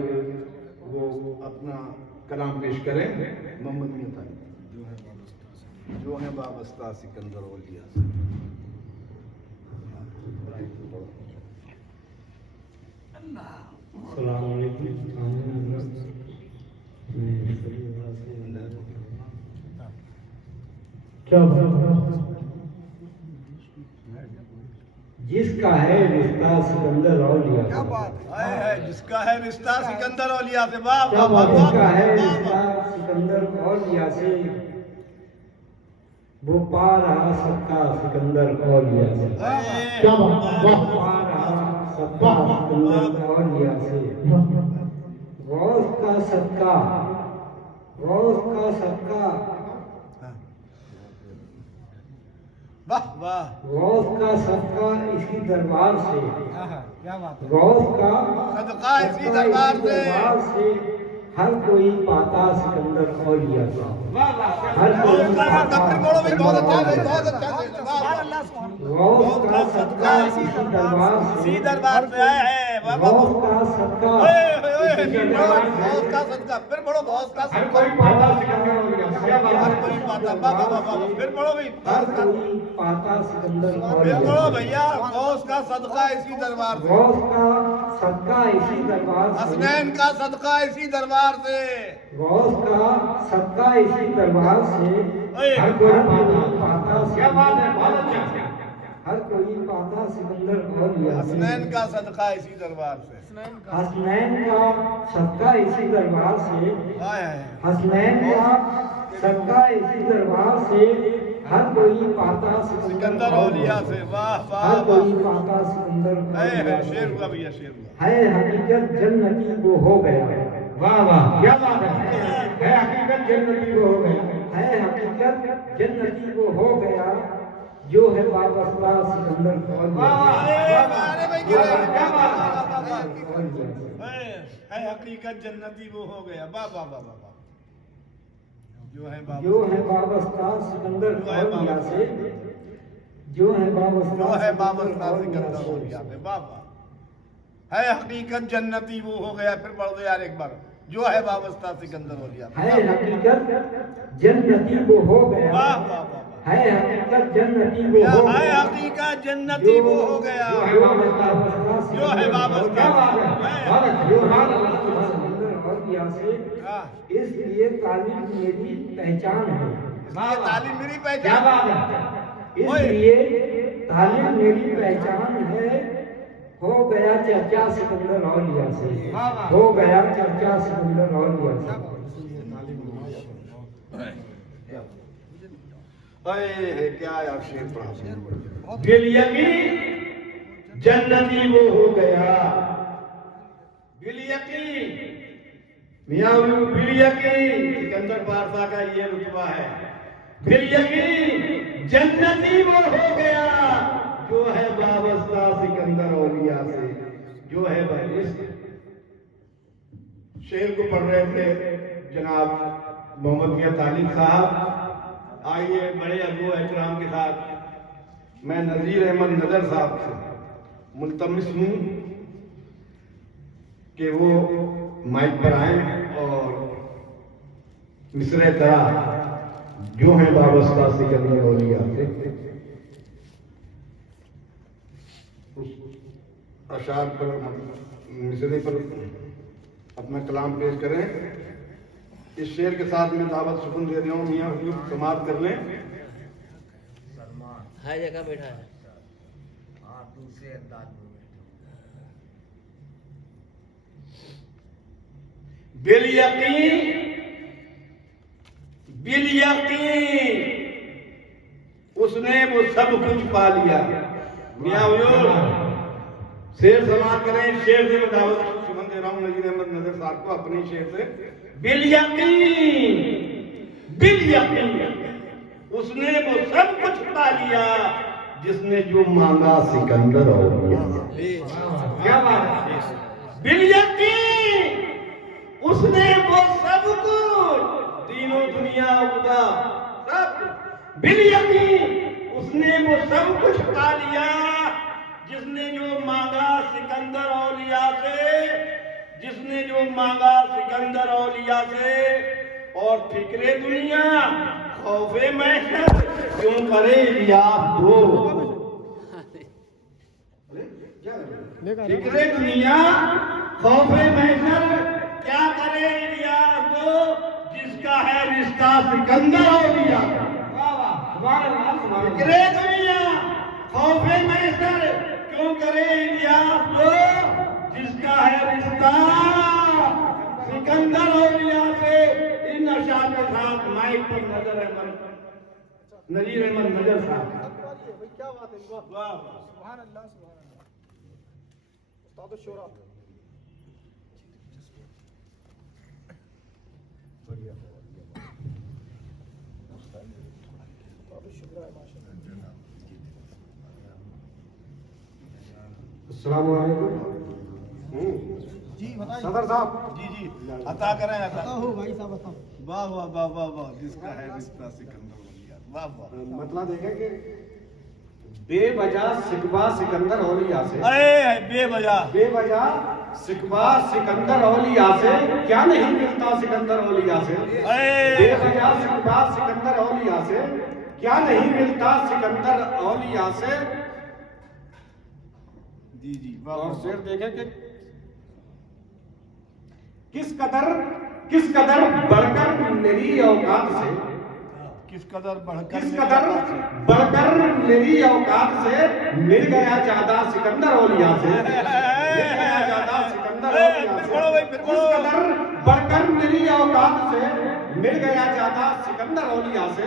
وہ اپنا کلام پیش کریں۔ محمد میاں طالب جو ہیں وابستہ سکندر اولیاء سے۔ السلام علیکم۔ کیا جس کا ہے رشتہ سکندر اولیاء کیا سے، بات ہے، جس کا ہے رشتہ سکندر اولیاء سے، واہ کیا واہ بات واہ جس کا ہے واہ رشتہ سکندر اولیاء سے، وہ پا رہا صدقہ سکندر اولیاء سے، کیا بات، پا رہا صدقہ سکندر اولیاء سے، غوث کا صدقہ، غوث کا صدقہ، واہ واہ، غوث کا صدقہ اسی دربار سے، کیا بات ہے، غوث کا صدقہ اسی دربار سے، سے ہر کوئی پاتا سکندر اولیاء سے، ہر کوئی غوث کا پاتا صدقہ، پھر بولو بھی بہت اچھا ہے، سکندر بہت اچھا ہے، واہ سبحان واہ۔ اللہ سبحان اللہ، غوث کا صدقہ اسی دربار سے، اسی دربار سے آئے ہیں، واہ واہ غوث واہ۔ کا صدقہ اوئے اوئے اوئے، اسی پھر بولو دربار غوث سے، کا صدقہ، پھر بولو غوث کا ہر صدقہ، کوئی پاتا سکندر اولیاء سے۔ کیا بات ہر ہے، کوئی پاتا، واہ واہ واہ واہ، پھر بولو بھی ہر غوث کا، کوئی پاتا سکندر پھر اولیاء بولو سے، بھیا غوث کا صدقہ اسی دربار سے، غوث کا صدقہ اسی دربار سے، حسنین کا صدقہ اسی دربار سے، غوث کا صدقہ اسی دربار سے، اوئے، ہر کوئی پاتا کیا بات ہے، سکندر، بہت اچھا۔ ہر کوئی پاتا سکندر اولیاء سے، حسنین کا صدقہ اسی دربار سے، حسنین کا صدقہ اسی دربار سے، آئے ہیں، حسنین کا صدقہ اسی دربار سے، ہر کوئی پاتا سکندر اولیاء سے، واہ ہر واہ کوئی واہ، پاتا سکندر ہے اولیاء شیر سے، ہوا بھیا، شیر ہوا۔ ہے حقیقت جنتی وہ ہو گیا، واہ واہ، کیا بات ہے حقیقت جنتی وہ ہو گیا، ہے حقیقت جنتی وہ ہو گیا، جو ہے وابستہ سکندر اولیاء ارے بھائی سے، گرے، کیا بات ہے، ہے حقیقت جنتی وہ ہو گیا، واہ واہ واہ واہ، جو ہے بابا، جو ہے وابستہ سکندر اولیاء سے، جو ہے وابستہ جو ہے وابستہ اولیاء سکندر سے، اولیاء سے، واہ واہ، ہے حقیقت جنتی وہ ہو گیا، پھر پڑھ دو یار ایک بار، جو ہے وابستہ سکندر اولیاء سے، ہے حقیقت جنتی وہ ہو گیا، واہ واہ واہ، ہے حقیقت جنتی وہ ہو ہے گیا، حقیقت جنتی وہ ہو گیا، جو ہے وابستہ، جو ہے وابستہ سکندر اولیاء سے، ہاں، اس لیے تعلیم میری پہچان ہے، یہ تعلیم میری کیا پہچان، بات ہے، اس لیے تعلیم میری پہچان ہے، ہو گیا چرچا سکندر اولیاء سے، ہو گیا چرچا سکندر اولیاء سے، اے کیا یار شیر پڑھا، دل یقین جنتی وہ ہو گیا، دل یقین میاں دل یقین سکندر پارسا کا یہ رتبہ ہے، دل یقین جنتی وہ ہو گیا، جو ہے وابستہ سکندر اولیاء سے، جو ہے بھائی۔ شعر کو پڑھ رہے تھے جناب محمد میاں طالب صاحب، آئیے بڑے ابو احترام کے ساتھ میں نذیر احمد نظر صاحب سے ملتمس ہوں کہ وہ مائک پر آئیں اور مصرع طرح جو ہیں وابستہ سکندر اولیاء سے اس اشعار پر مصرع پر اپنا کلام پیش کریں. اس شعر کے ساتھ میں دعوت سکون دے رہا ہوں. میاں حضور سماعت کر لیں. ہر جگہ بیٹھا ہے. بالیقین بالیقین اس نے وہ سب کچھ پا لیا. میاں حضور شعر سماعت کریں. شعر سے میں دعوت سکون دے رہا ہوں نذیر احمد نظر صاحب کو اپنے شعر سے. بالیقین بالیقین اس نے وہ سب کچھ پا لیا جس نے جو مانگا سکندر اولیاء. کیا بات ہے. بالیقین اس نے وہ سب کچھ دین و دنیا عقبا سب. بالیقین اس نے وہ سب کچھ پا لیا جس نے جو مانگا سکندر اولیاء سے. جس نے جو مانگا سکندر اولیاء سے. اور فکر دنیا خوف محشر کیوں کرے الیاس کو. فکر دنیا خوف محشر کیا کرے الیاس کو جس کا ہے رشتہ سکندر اولیاء. فکر دنیا خوف محشر کیوں کرے الیاس کو جس کا ہے رشتہ سکندر اولیاء سے. ان اشعار کے ساتھ مائک پر نظیر احمد نظر صاحب. کیا بات ہے. واہ واہ. سبحان اللہ سبحان اللہ. استاد الشورا. السلام علیکم. جی بتائیے. صدر صاحب جی جی عطا کریں عطا. بتا ہو بھائی صاحب بتاؤ. واہ واہ واہ واہ واہ جس کا ہے رشتہ سکندر اولیاء. واہ واہ. مطلب دیکھیں کہ بے وجہ سکبا سکندر اولیاء سے اے بے وجہ بے وجہ سکبا سکندر اولیاء سے کیا نہیں ملتا سکندر اولیاء سے. بے وجہ سکبا سکندر اولیاء سے کیا نہیں ملتا سکندر اولیاء سے. جی جی واہ اور واہ. شعر دیکھیں کہ کس قدر بڑھ کر میری اوقات سے کس قدر بڑھ کر میری اوقات سے مل گیا زیادہ سکندر اولیاء سے. مل گیا زیادہ سکندر اولیاء سے. کس قدر بڑھ کر میری اوقات سے مل گیا زیادہ سکندر اولیاء سے.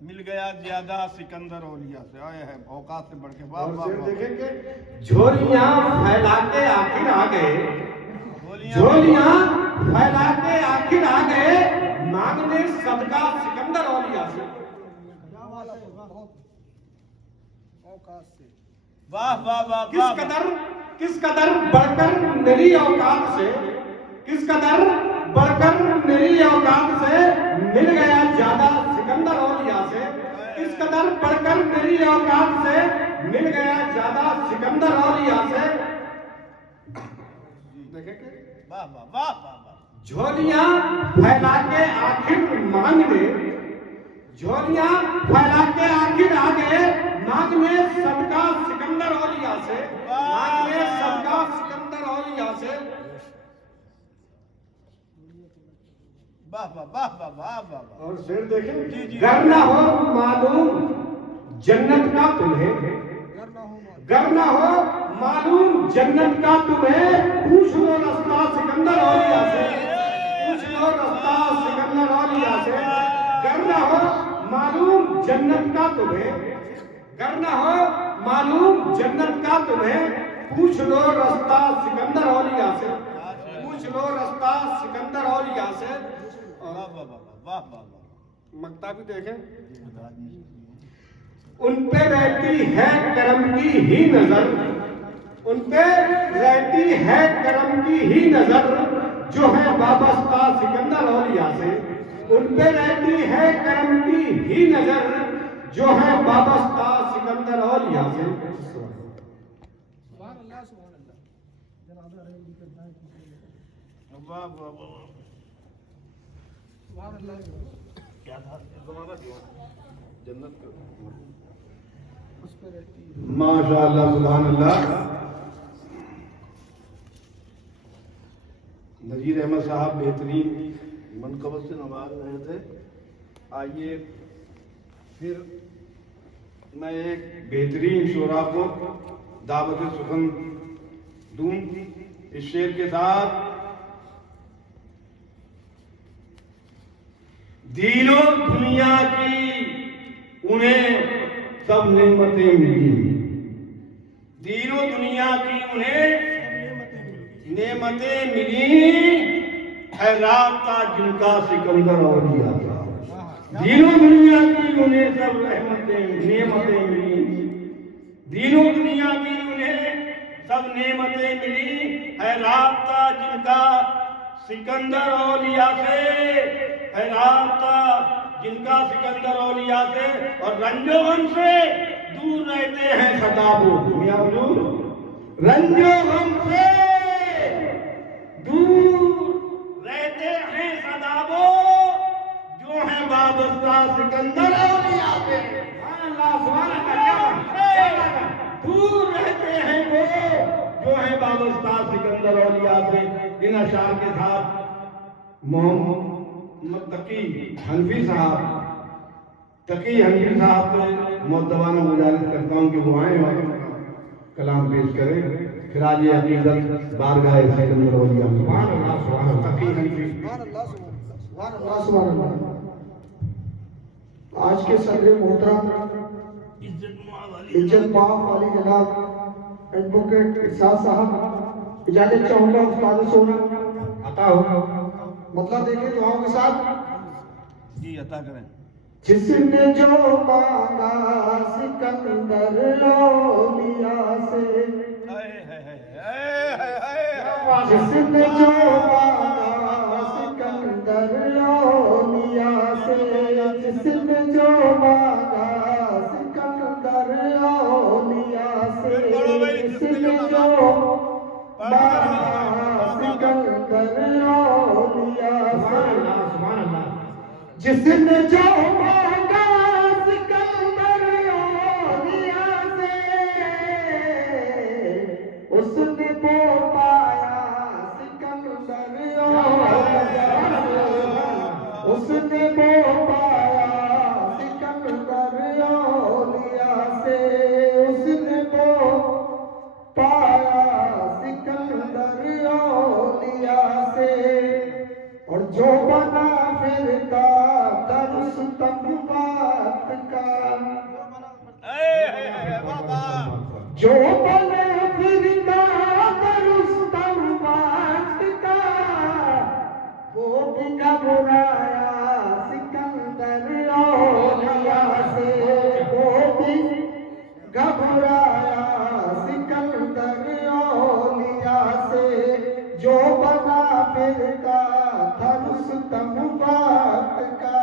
مل گیا زیادہ سکندر اولیاء سے. آئے ہے اوقات سے بڑھ کے. واہ اور واہ شعر واہ. دیکھیں کہ جھولیاں پھیلا کے آخر آ گئے. جھولیاں پھیلا کے آخر آ گئے مانگنے صدقہ سکندر اولیاء سے. کیا بات ہے. بہت اوقات سے. واہ واہ واہ. کس قدر بڑھ کر میری اوقات سے کس قدر بڑھ کر میری اوقات سے مل گیا زیادہ سکندر اولیاء سے. کس قدر بڑھ کر میری اوقات سے مل گیا زیادہ سکندر اولیاء سے. دیکھیں کہ واہ واہ واہ واہ واہ. جھولیاں پھیلا کے آخر مانگنے جھولیاں پھیلا کے آخر آ گئے مانگنے صدقہ سکندر اولیاء سے. مانگنے صدقہ سکندر اولیاء سے. واہ واہ واہ واہ واہ واہ. اور شعر دیکھیں جی جی. گر نہ ہو معلوم جنت کا تمہیں گر نہ ہو معلوم جنت کا تمہیں پوچھ لو رستہ سکندر اولیاء سے. پوچھ لو رستہ سکندر اولیاء سے. گر نہ ہو معلوم جنت کا تمہیں گر نہ ہو معلوم جنت کا تمہیں پوچھ لو رستہ سکندر اولیاء سے. پوچھ لو رستہ سکندر اولیاء سے. واہ واہ واہ واہ واہ. مکتا بھی دیکھیں ان پہ رہتی ہے کرم کی ہی نظر. ان پہ رہتی ہے کرم کی ہی نظر جو ہے وابستہ سکندر اولیاء سے. ان پہ رہتی ہے کرم کی ہی نظر جو ہے وابستہ سکندر اولیاء سے. سبحان اللہ سبحان اللہ. वाह वाह वाह क्या था जमाना जन्नत माशाअल्लाह सुभान अल्लाह। नजीर अहमद साहब बेहतरीन मनकबत से नवाज रहे थे। आइए फिर मैं एक बेहतरीन शोरा को दावत सुखन दूं इस शेर के साथ। दीनो दुनिया की उन्हें सब नेमतें मिली, दीनो दुनिया की उन्हें नेमतें मिली, है राबता जिनका सिकंदर और दिया था। दीनो दुनिया की उन्हें सब रहमतें नेमतें मिली, दीनो दुनिया की उन्हें सब नेमतें मिली, है राबता जिनका सिकंदर औलिया से, है राबता जिनका सिकंदर औलिया से, और रंजो गम से दूर रहते हैं सदा वो। मियां हुजूर, रंजो गम से दूर रहते हैं सदा वो, जो है वाबस्ता सिकंदर औलिया से। दूर रहते हैं वो जो है वाबस्ता सिकंदर औलिया से। इन अशार के साथ मोहम्मद तकी हनफी साहब से मुअद्दबाना गुजारिश करता हूँ कि वो आए और कलाम पेश करें। फिर आज ये अकीदत बारगाह सिकंदर औलिया में तकी हनफी। आज के सदर मोहतरम इज्जत माफ वाली जनाब एडवोकेट इरशाद साहब, इजाजत चाहूंगा उस्ताद सोना अता हो मतलब देखिए दुआओं के साथ। जी अता करें। जिसने जो मांगा सिकंदर औलिया से, जिसने जो मांगा सिकंदर औलिया से, जिसने जो मांगा सिकंदर औलिया से, जिसने जो मांगा सिकंदर औलिया से, जिसने जो मांगा सिकंदर औलिया से, उसने वो पाया सिकंदर औलिया से, उसने वो पाया सिकंदर औलिया से, उसने वो पाया सिकंदर औलिया से। और जो बना फिरता रुस्तम बात का, जो बना फिरता रुस्तम बात का, वो भी घबराया सिकंदर औलिया से, वो भी घबराया सिकंदर औलिया से। जो बना फिरता था रुस्तम बात का।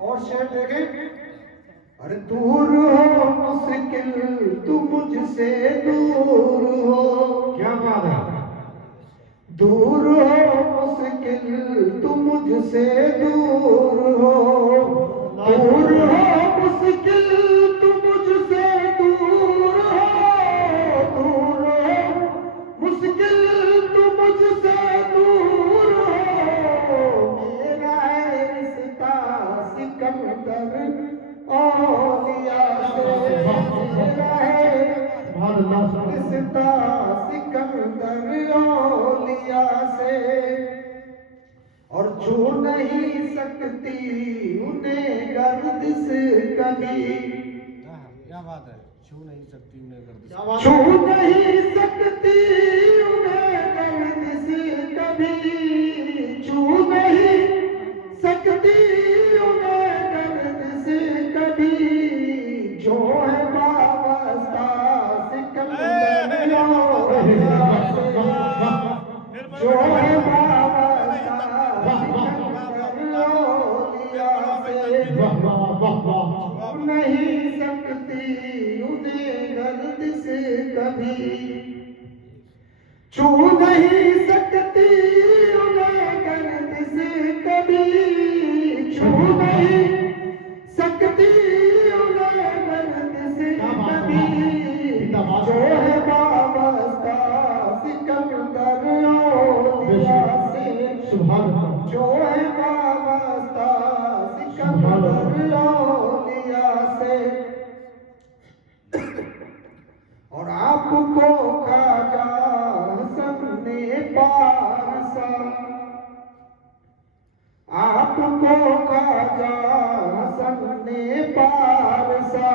और शेर देखें, अरे दूर हो मुश्किल तू मुझसे दूर हो, क्या बात है। दूर हो मुश्किल तू मुझसे दूर हो, दूर हो मुश्किल तू मुझसे दूर हो, दूर हो मुश्किल तू मुझसे दूर हो। मेरा है रिश्ता सिकंदर औलिया से, मेरा है रिश्ता सिकंदर औलिया से। और छू नहीं सकती उन्हें गर्दिश कभी, क्या बात है, छू नहीं सकती उन्हें गर्दिश, छू नहीं सकती उन्हें गर्दिश कभी, छू नहीं सकती उन्हें गर्दिश कभी। जो है वाबस्ता सिकंदर औलिया से, जो है वाबस्ता सिकंदर औलिया से। नहीं सकती उन्हें गर्दिश कभी। छू नहीं सकती उन्हें गर्दिश कभी, छू नहीं सकती उन्हें गर्दिश कभी, जो है वाबस्ता सिकंदर औलिया से, जो है वाबस्ता सिकंदर औलिया से, और आपको खाजा हसन ने पारसा, आपको खाजा हसन ने पारसा,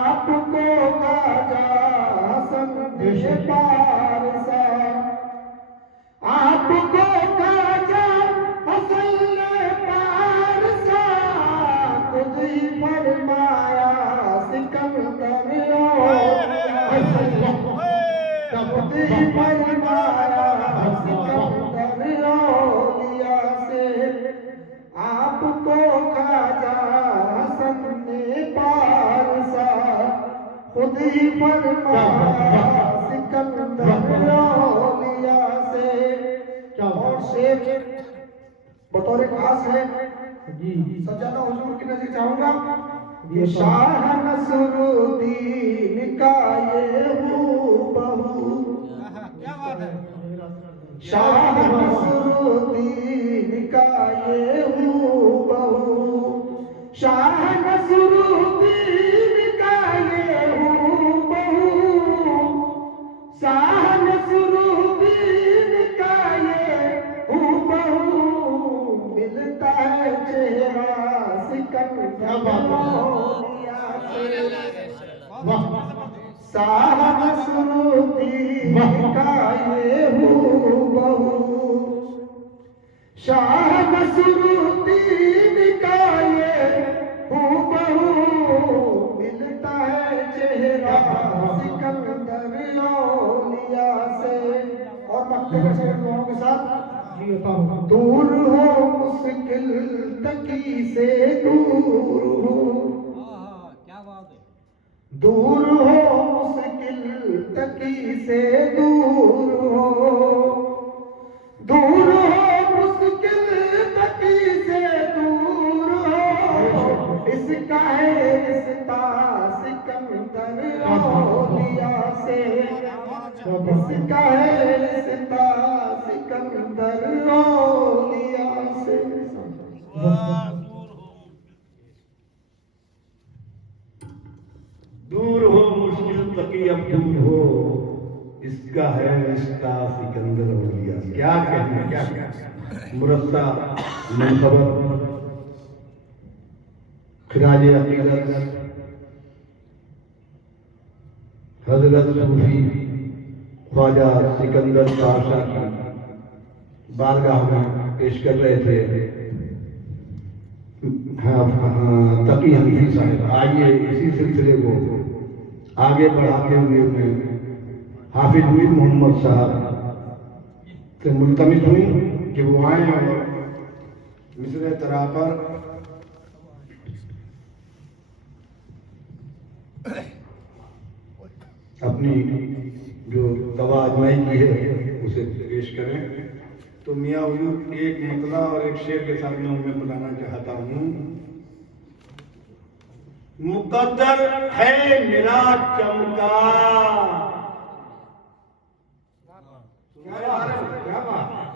आपको खाजा हसन ने पारसा, आपको खाजा हसन ने पारसा, खुद ही फरमाया सिकंदर खुद ही फरमाया सिकंदर औलिया से, आपको खाजा हसन ने पारसा, खुद ही फरमाया सिकंदर औलिया से। और शेर बतौर खास है सज्जादा हुजूर की नजर चाहूंगा, ये शाह नसरुद्दीन का ये हूबहू, शाह नसरुद्दीन का ये हूबहू, शाह नसरुद्दीन का ये हूबहू, शाह नसरुद्दीन का ये हूबहू, मिलता है चेहरा सिकंदर औलिया से, शाह नसरुद्दीन का ये हूबहू, शाह नसरुद्दीन का ये हूबहू, मिलता है चेहरा सिकंदर औलिया से। और मक्ते के शेर दुआओं के साथ दूर हो मुश्किल तकी से दूर हो, दूर हो मुश्किल तकी से दूर हो, दूर हो मुश्किल तकी से दूर हो, इसका है रिश्ता सिकंदर औलिया से, इसका है रिश्ता सिकंदर औलिया से। दूर हो मुश्किल तकी अब दूर हो, इसका है रिश्ता सिकंदर औलिया। क्या कहना, क्या कहना। मुरस्सा मनसबत खिराज अकीदत हजरत सूफी ख्वाजा सिकंदर पाशा की बारगाह में पेश कर रहे थे तकी हनीफी साहब। आइए इसी सिलसिले को आगे बढ़ाते हुए मैं हाफिज मीर मोहम्मद साहब से मुल्तमिस हुई कि वो आए और मिसरे तरा पर अपनी जो तवाज़ुई की है उसे पेश करें। तो मियाँ हुजूर एक मतला और एक शेर के साथ मैं उन्हें बुलाना चाहता हूँ। मुकद्दर है मेरा चमका,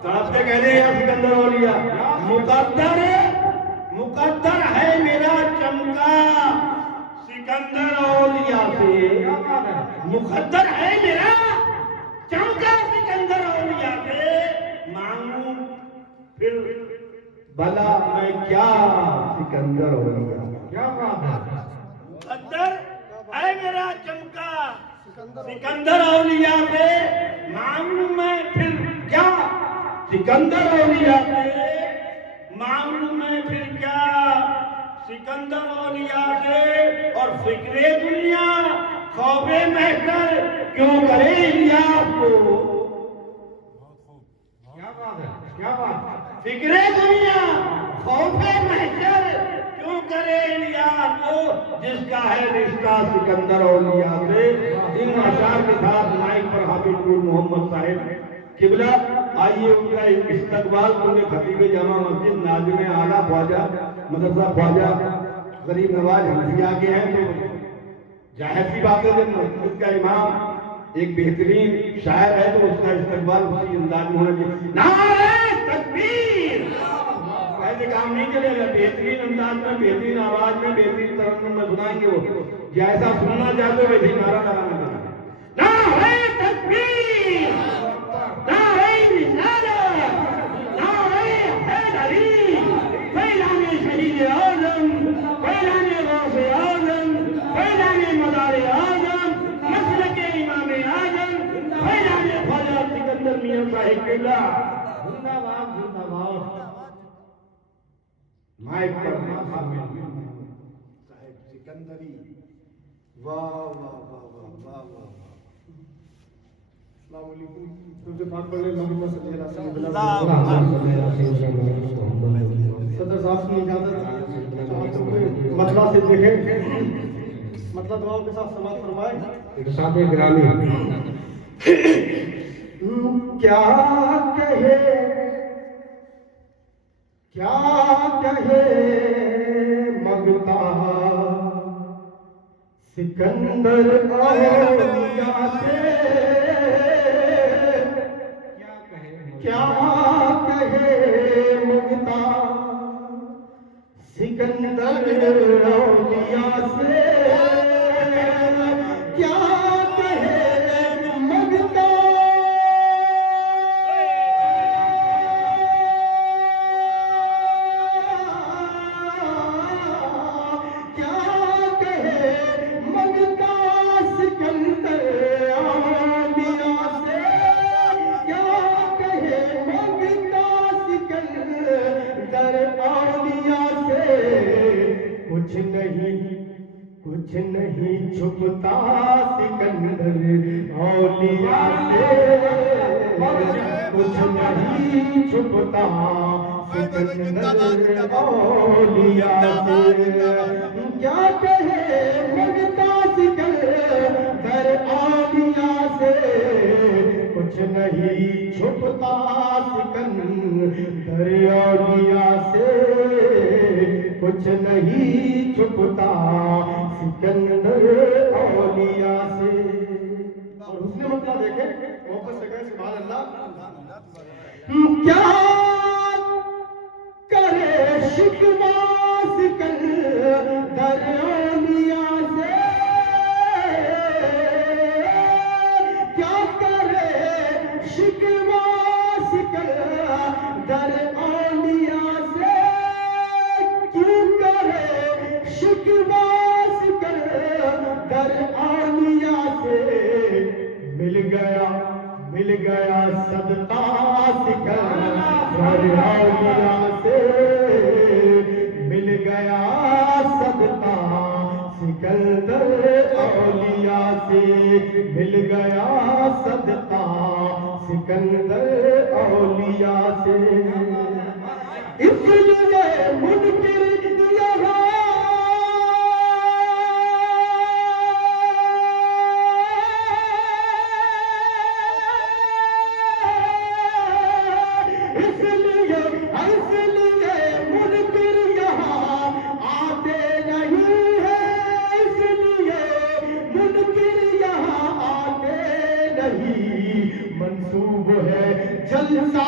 साहब कह रहे हैं सिकंदर औलिया, मुकद्दर मुकद्दर है मेरा चमका सिकंदर औलिया से, मुकद्दर है मेरा चमका सिकंदर औलिया से, मांगू फिर भला मैं क्या सिकंदर औलिया। क्या बात है। मुकद्दर है मेरा चमका सिकंदर औलिया से, मांगू मैं फिर क्या सिकंदर औलिया से, मांगू मैं फिर क्या सिकंदर औलिया से। और फिक्रे दुनिया खौफे महकर क्यों करे इलियास को। क्या बात है, क्या बात। फिक्रे दुनिया खौफे महकर क्यों करे इलियास को, जिसका है रिश्ता सिकंदर औलिया से। इन अशार के साथ माइक पर हाफिज नूर मोहम्मद साहिब किबला, आइए उनका इस्तकबाल पूरे खतीब जमा मस्जिद नाज़िम आला ख्वाजा मदरसा ख्वाजा गरीब नवाज हनफिया के हैं, तो जाहिर सी बात है जब मस्जिद का इमाम एक बेहतरीन शायर है तो उसका इस्तकबाल उसी अंदाज में होना चाहिए। नारे तकबीर! ऐसे काम नहीं चलेगा, बेहतरीन अंदाज में, बेहतरीन आवाज में, बेहतरीन तरन्नुम में सुनाएंगे वो, जैसा सुनना चाहते हो वैसे ही नारा लगाना चाहिए। नारे तकबीर! नारे रिसालत! नारे हैदरी! फैलाने शहीद आज़म, फैलाने गौसे आज़म, फैलाने मदार आज़म, मसलके इमाम आज़म, फैलाने ख्वाजा सिकंदर मियां साहिब किबला। जिंदाबाद जिंदाबाद। माइक पर साहिब सिकंदरी, वाह वाह वाह वाह वाह वाह। अस्सलाम वालेकुम। तुझे पाक पढ़ ले, मोहम्मद सल्लल्लाहु अलैहि वसल्लम। सदर साहब की इजाजत चाहते हुए मतला से देखें, मतला दुआओं के साथ समाप्त फरमाए। सादे ग्रामी क्या कहे मगता सिकंदर औलिया से, क्या कहे मगता सिकंदर औलिया से, क्या कहे मगता कुछ नहीं छुपता सिकंदर औलिया से, कुछ नहीं छुपता सिकंदर औलिया से, क्या कहे मगता सिकंदर औलिया से, कुछ नहीं छुपता सिकंदर औलिया से, कुछ नहीं छुपता सिकंदर औलिया से। और उसने मतलब देखे वापस से गए सुभान अल्लाह। क्या करे शिकवा सिकंदर औलिया से, क्या करे शिकवा सिकंदर औलिया से, शिकवा सिकंदर औलिया से, मिल गया सदका सिकंदर औलिया से, मिल गया सदका सिकंदर औलिया से, मिल गया सदका सिकंदर औलिया से। इसलिए मुनकिर यहाँ मंसूब है जलसा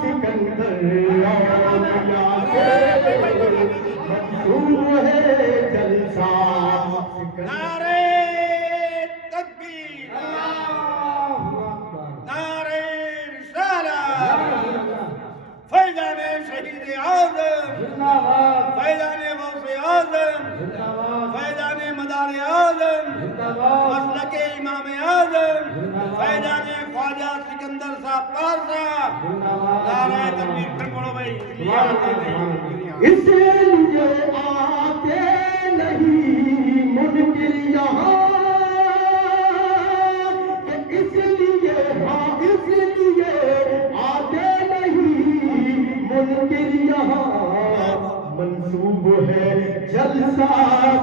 सिकंदर औलिया से, मंसूब है जलसा सिकंदर। नारे तकबीर! नारे रिसालत! फैजाने शहीद आज़म, फैजाने गौसे आज़म, फैजाने मदार आज़म, मसलके इमाम आज़म, फैजाने ख्वाजा सिकंदर साहब पारसा। नारे तकबीर! फिर बोलो भाई। इसलिए आते नहीं मुनकिर यहाँ, इसलिए आते नहीं मुनकिर यहाँ, मंसूब है जलसा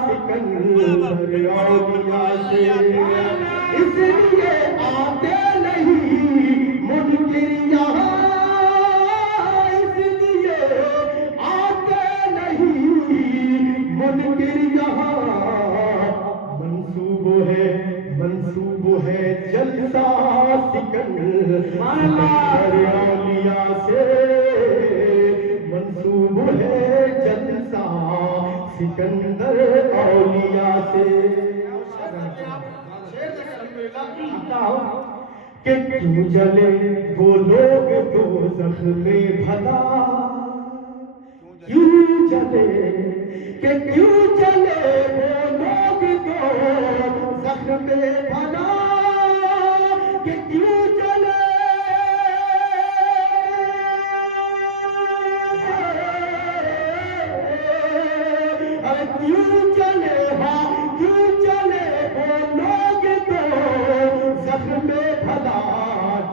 सिकंदर औलिया से। सिकंदर औलिया से मंसूब है जलसा, सिकंदर औलिया से। कि क्यों जले वो लोग दोज़ख में भला, क्यों जले, कि क्यों जले वो लोग दोज़ख में भला, कि क्यों जले, अरे क्यों जले, हाँ क्यों जले वो लोग दोज़ख में भला,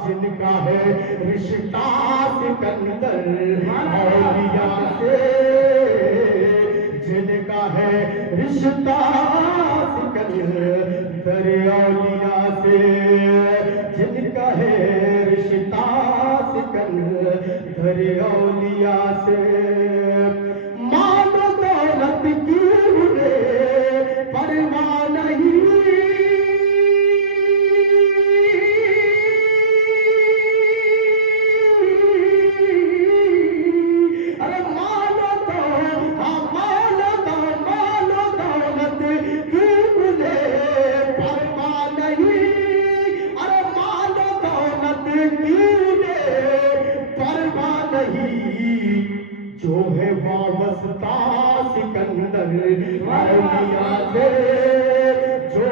जिनका है रिश्ता सिकंदर औलिया से, जिनका है रिश्ता सिकंदर औलिया से, जिनका है रिश्ता सिकंदर औलिया से। मानो दौलत की उन्हें परवाह नहीं, अरे मानो तो, हाँ मानो दौलत की उन्हें परवाह नहीं, अरे मानो दौलत की उन्हें परवाह नहीं, जो है वाबस्ता सिकंदर औलिया से, जो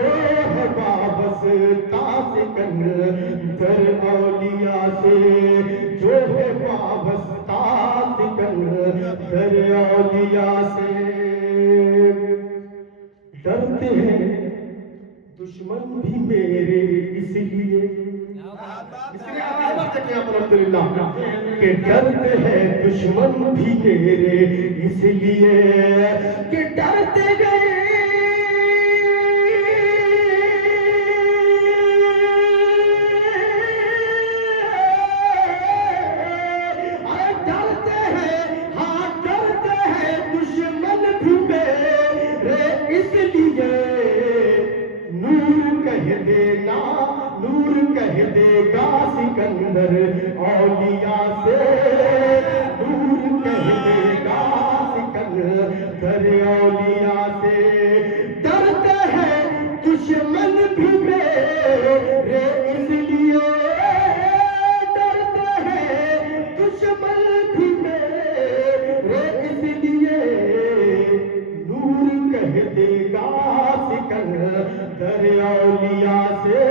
है वाबस्ता सिकंदर औलिया से, जो है वाबस्ता सिकंदर औलिया से। डरते हैं दुश्मन भी मेरे इसलिए, अल्हम्दुलिल्लाह, कि डरते हैं दुश्मन भी मेरे इसलिए, कि डरते गए, अरे डरते हैं, हाँ डरते हैं दुश्मन भी मेरे इसलिए, नूर कह देना, नूर कह देगा सिकंदर औलिया से, नूर कह देगा सिकंदर औलिया से। डरते हैं दुश्मन भी मेरे इसलिए, डरते हैं दुश्मन भी मेरे इसलिए, नूर कह देगा सिकंदर औलिया से,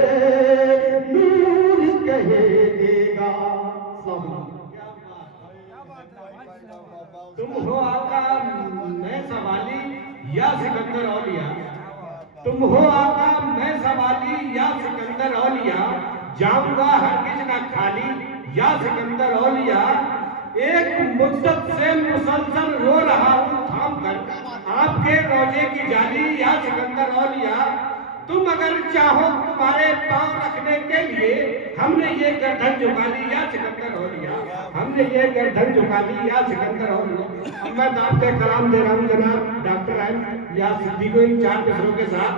नूर कह देगा। तुम हो आका मैं सवाली या सिकंदर औलिया, तुम हो आका मैं सवाली या सिकंदर औलिया, जाऊंगा हरगिज ना खाली या सिकंदर औलिया, एक मुद्दत से मुसलसल रो रहा हूँ थाम कर आपके रोजे की जाली या सिकंदर औलिया, तुम अगर चाहो तुम्हारे पांव रखने के लिए हमने ये गर्दन झुका ली या सिकंदर औलिया, हमने ये गर्दन झुका ली या सिकंदर औलिया। अब मैं दावते कलाम दे रहा हूँ जनाब डॉक्टर या सिद्दीको इन 4 मिसरों के साथ,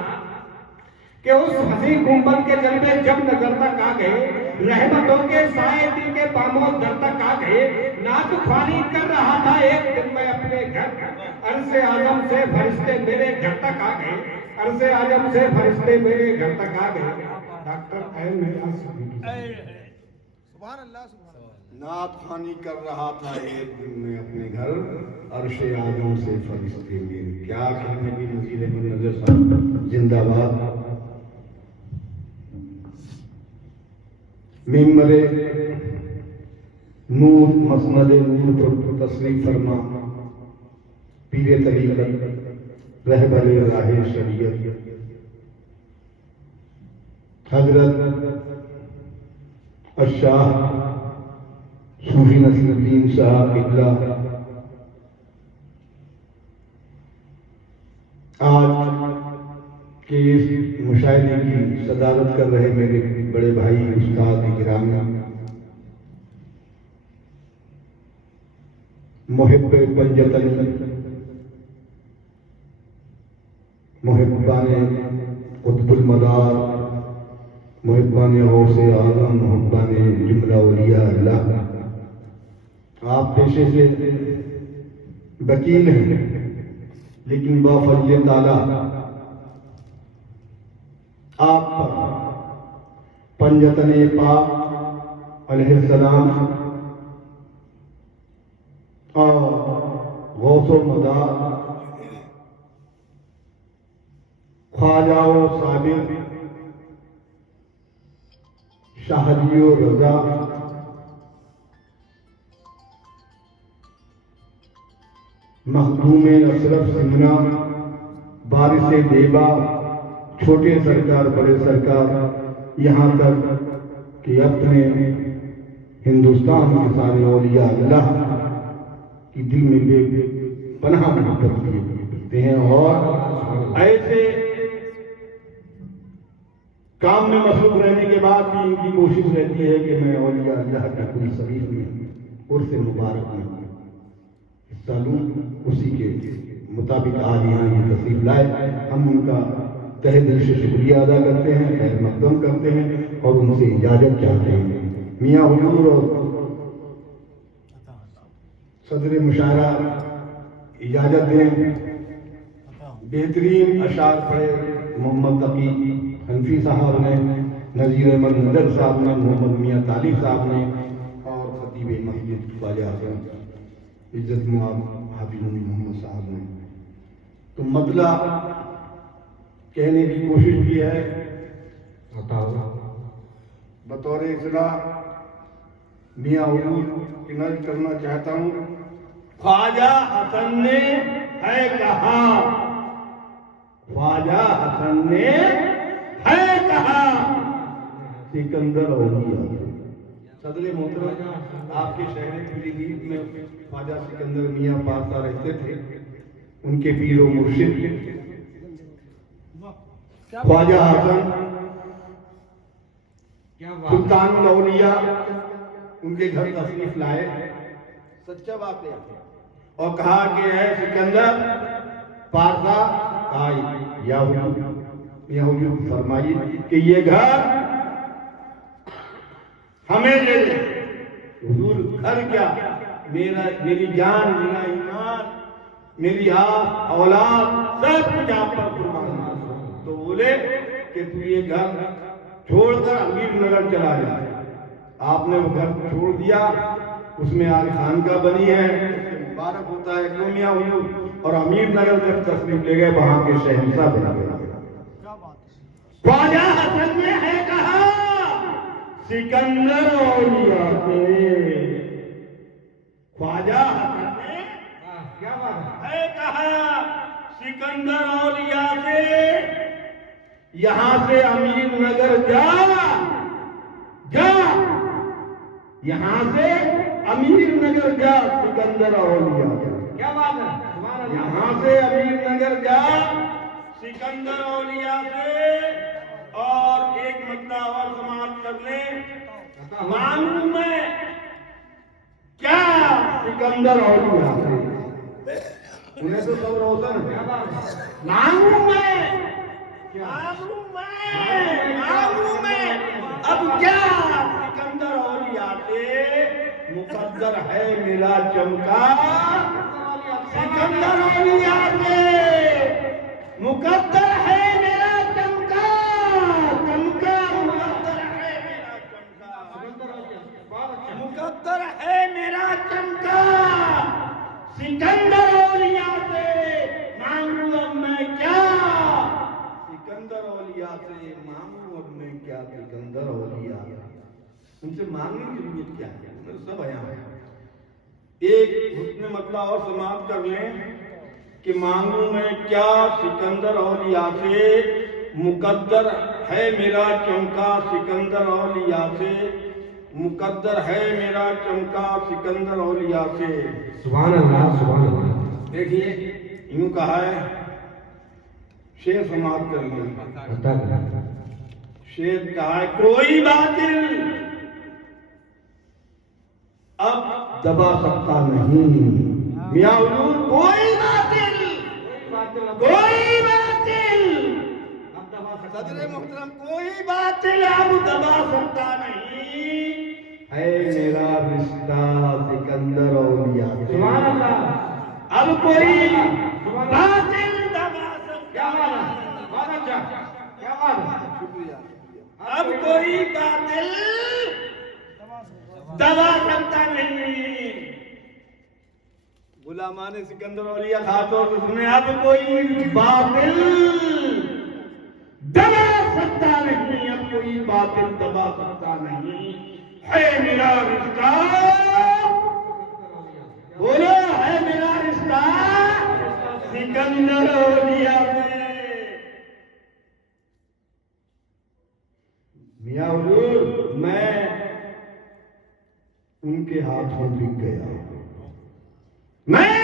कि उस हसी गुंबद के जलवे जब नजर तक आ गए, रहमतों के साए दिल के पामों दर तक आ गए, नाक ख्वारी कर रहा था एक दिन मैं अपने घर, अरसे आजम से फरिश्ते मेरे घर तक आ गए, अरसे आजम से फरिश्ते मेरे घर तक आ गए। डॉक्टर नात खानी कर रहा था एक दिन में अपने घर, अर्शे आजम से फरिश्ते मेरे। क्या कहने की नज़ीर अहमद नज़र साहब जिंदाबाद। मिंबरे नूर मसनद नूर पर तस्लीफ फरमा पीरे तरीक़त रहबरे राहे शरीयत हजरत अशाह सूफी नसीरुद्दीन साहब किबला आज के इस मुशायरे की सदारत कर रहे मेरे बड़े भाई उस्ताद गिरामी मुहिब पंजतन मुहिबान कुतुबुल मदार محبان غوث اعظم محبان جملہ اولیاء اللہ، آپ پیشے سے وکیل ہیں لیکن بفضل تعالیٰ آپ پر پنجتن پاک علیہ السلام اور غوث و مدار خواجہ و صابر شاہدی و رضا مخدوم اشرف سمنا بارش دیبا چھوٹے سرکار بڑے سرکار یہاں تک کہ اپنے ہندوستان کے سارے اولیاء اللہ کی دل میں بے پناہ محبت لیے کرتے ہیں اور ایسے کام میں مصروف رہنے کے بعد بھی ان کی کوشش رہتی ہے کہ میں اولیاء اللہ کا کوئی شریف میں عرس مبارک میں حصہ لوں، اسی کے مطابق آج یہاں یہ تشریف لائے۔ ہم ان کا تہ دل سے شکریہ ادا کرتے ہیں، خیر مقدم کرتے ہیں اور ان سے اجازت چاہتے ہیں۔ میاں حضور اور صدر مشاعرہ اجازت دیں، بہترین اشعار پڑھے محمد تقی حنفی صاحب نے، نذیر احمد نظر صاحب نے، محمد میاں طالب صاحب نے اور خطیب مسجد خواجہ حسن عزت مآب حافظ محمد صاحب نے۔ تو مطلع کہنے کی کوشش کی ہے، بطور اصلاح میاں حضور کی نظر کرنا چاہتا ہوں۔ خواجہ حسن نے ہے کہا، خواجہ حسن نے ہے کہا سکندر اولیاء۔ صدر محترم آپ کے شہر پیلی بھیت میں خواجہ سکندر میاں پارسا رہتے تھے، ان کے پیر و مرشد خواجہ حسن سلطان الاولیاء ان کے گھر تشریف لائے، سچا بات ہے، اور کہا کہ اے سکندر پارسا، کہا یا حضور فرمائیے کہ یہ گھر ہمیں دے دے۔ حضور گھر کیا، میری جان، میرا ایمان، میری آنکھ، اولاد، سب کچھ آپ پر قربان ہے۔ تو بولے کہ تو یہ گھر چھوڑ کر امیر نگر چلا جائے۔ آپ نے وہ گھر چھوڑ دیا، اس میں آج خانقاہ بنی ہے، اس سے مبارک ہوتا ہے کیوں میاں حضور، اور امیر نگر جب تشریف لے گئے وہاں کے شہنشاہ بن گئے۔ خواجہ حسن نے ہے کہا سکندر اولیاء سے، خواجہ حسن نے ہے کہا سکندر اولیاء سے، یہاں سے امیر نگر جا جا، یہاں سے امیر نگر جا سکندر اولیاء سے، کیا بات ہے، یہاں سے امیر نگر جا سکندر اولیاء سے۔ اور ایک مطلع اور سماعت کر لیں، معلوم ہے کیا سکندر اولیاء سے، انہیں تو سب روشن ہے، معلوم ہے، معلوم ہے اب کیا سکندر اولیاء سے مقدر ہے میرا چمکا، سکندر اولیاء سے مقدر ہے میرا چمکا، چمکا مقدر ہے میرا چمکا، مقدر ہے میرا چمکا، سکندر اولیاء سے مانگوں اب میں کیا، سکندر اولیاء سے مانگوں اب میں کیا، سکندر اولیاء ان سے مانگنے کی ضرورت کیا ہے، انہیں سب آیا ہے۔ ایک حسن مطلع اور سماعت کر لیں کہ مانگوں میں کیا سکندر اولیاء سے، مقدر ہے میرا چمکا سکندر اولیاء سے، مقدر ہے میرا چمکا سکندر اولیاء سے۔ سبحان اللہ، سبحان اللہ۔ دیکھیے یوں کہا ہے، شعر سماعت کر لیں، شعر کہا ہے، کوئی باطل اب دبا سکتا نہیں، میاں حضور کوئی باطل सदर मोहतरम कोई बातिल अब दबा सकता नहीं है मेरा रिश्ता सिकंदर औलिया से। सुभान अल्लाह। अब कोई सुभान अल्लाह। बातिल दबा सकता क्या बात है, नहीं। बहुत अच्छा, क्या बात है। अब कोई बातिल दबा सकता नहीं। गुलामान सिकंदर औलिया खातों को सुने, अब कोई बातिल दबा सकता नहीं, अब कोई बातिल दबा सकता नहीं है मेरा रिश्ता। बोलो है मेरा रिश्ता सिकंदर औलिया से। मियां हुजूर, मैं उनके हाथों बिक गया। मैं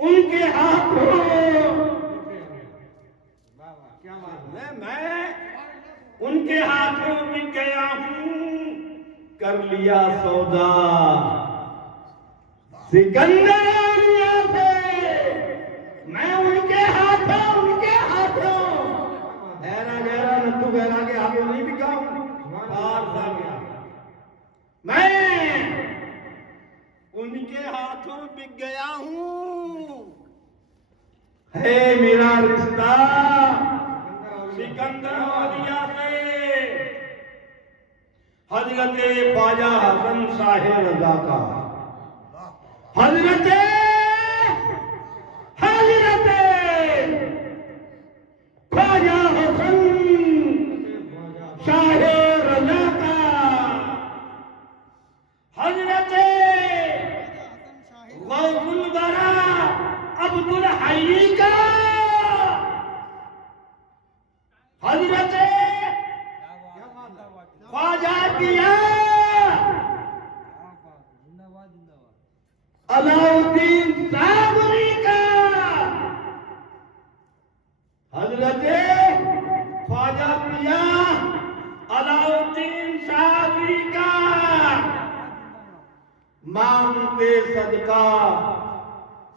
उनके हाथों क्या बात है। मैं उनके हाथों बिक गया हूं, कर लिया सौदा सिकंदर औलिया से। मैं उनके हाथों गहरा गहरा नत्थु गहरा के आगे नहीं बिका हूं, पार सा गया। मैं उनके हाथों बिक गया हूं, है मेरा रिश्ता सिकंदर औलिया से। हजरत ख्वाजा हसन शाह रजा का, हजरत ख्वाजा हसन शाह रजा का, हजरत गौसुल बरा अब्दुल हई का, हजरत ख्वाजा किया अलाउद्दीन साबरी का, हजरत ख्वाजा किया अलाउद्दीन साबरी का, मांगते सदका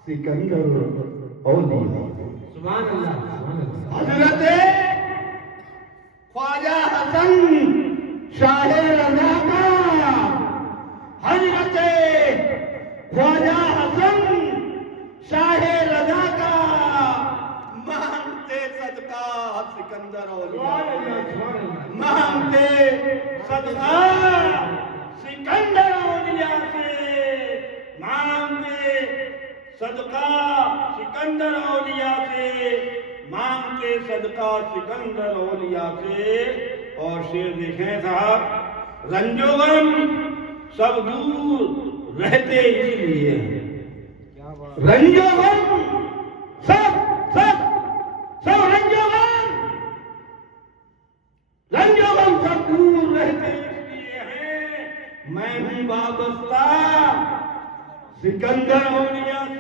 सिकंदर औलिया। सुभान अल्लाह, सुभान अल्लाह। हजरत ख्वाजा हसन शाह रजा का, हजरत ख्वाजा हसन शाह रजा का, मांगते सदका सिकंदर औलिया। मांगते सदका सिकंदर औलिया से, मांगते सदका सिकंदर औलिया से, मांगते सदका सिकंदर औलिया से। और शेर देखें साहब, रंजोगम सब दूर रहते इसलिए, रंजोगम सब सब सब रंजोगम सब दूर रहते इसलिए हैं। मैं हूं वाबस्ता सिकंदर औलिया से।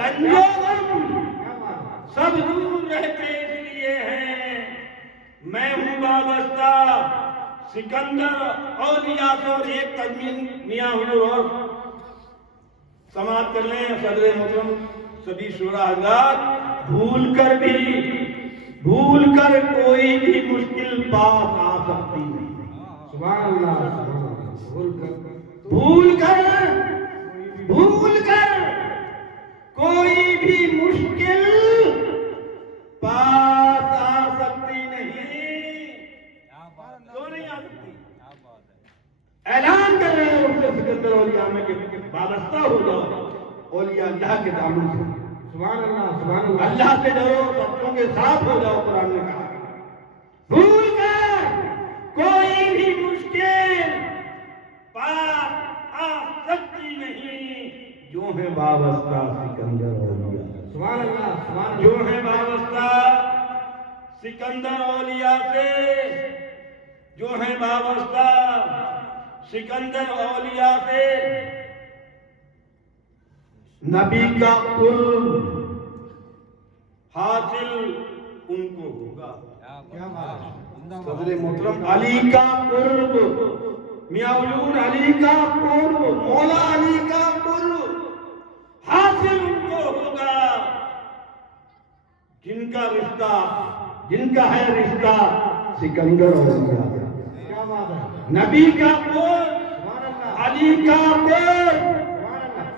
रंजोगम सब दूर रहते इसलिए हैं, मैं हूं वाबस्ता सिकंदर औलिया से। और एक तजमीन मियां हुजूर और समाप्त कर लें। सदर मोहतरम सभी शूरा हज़रात, भूल कर कोई भी मुश्किल पास आ सकती नहीं। सुभान अल्लाह, सुभान अल्लाह। भूल कर कोई भी मुश्किल पास आ सकती नहीं। क्यों नहीं आ सकती? ऐलान कर रहे हैं उससे सिकंदर औलिया में कि वाबस्ता हो जाओ औलिया अल्लाह के दामन से। सुभान अल्लाह, सुभान अल्लाह। अल्लाह से डरो, सच्चों के साथ हो जाओ, कुरान ने कहा। भूल कर कोई भी मुश्किल पास आ सकती नहीं, जो है वाबस्ता सिकंदर औलिया। सुभान अल्लाह, सुभान जो है वाबस्ता सिकंदर औलिया से, जो है वाबस्ता सिकंदर औलिया से। नबी का कुर्ब हासिल उनको होगा। सदर मोहतरम अली का कुर्ब, मियां हुजूर अली का कुर्ब, मौला अली का कुर्ब हासिल उनको होगा। جن کا ہے رشتہ سکندر اولیاء سے۔ کیا بات ہے، نبی کا قرب، سبحان اللہ، علی کا قرب، سبحان اللہ،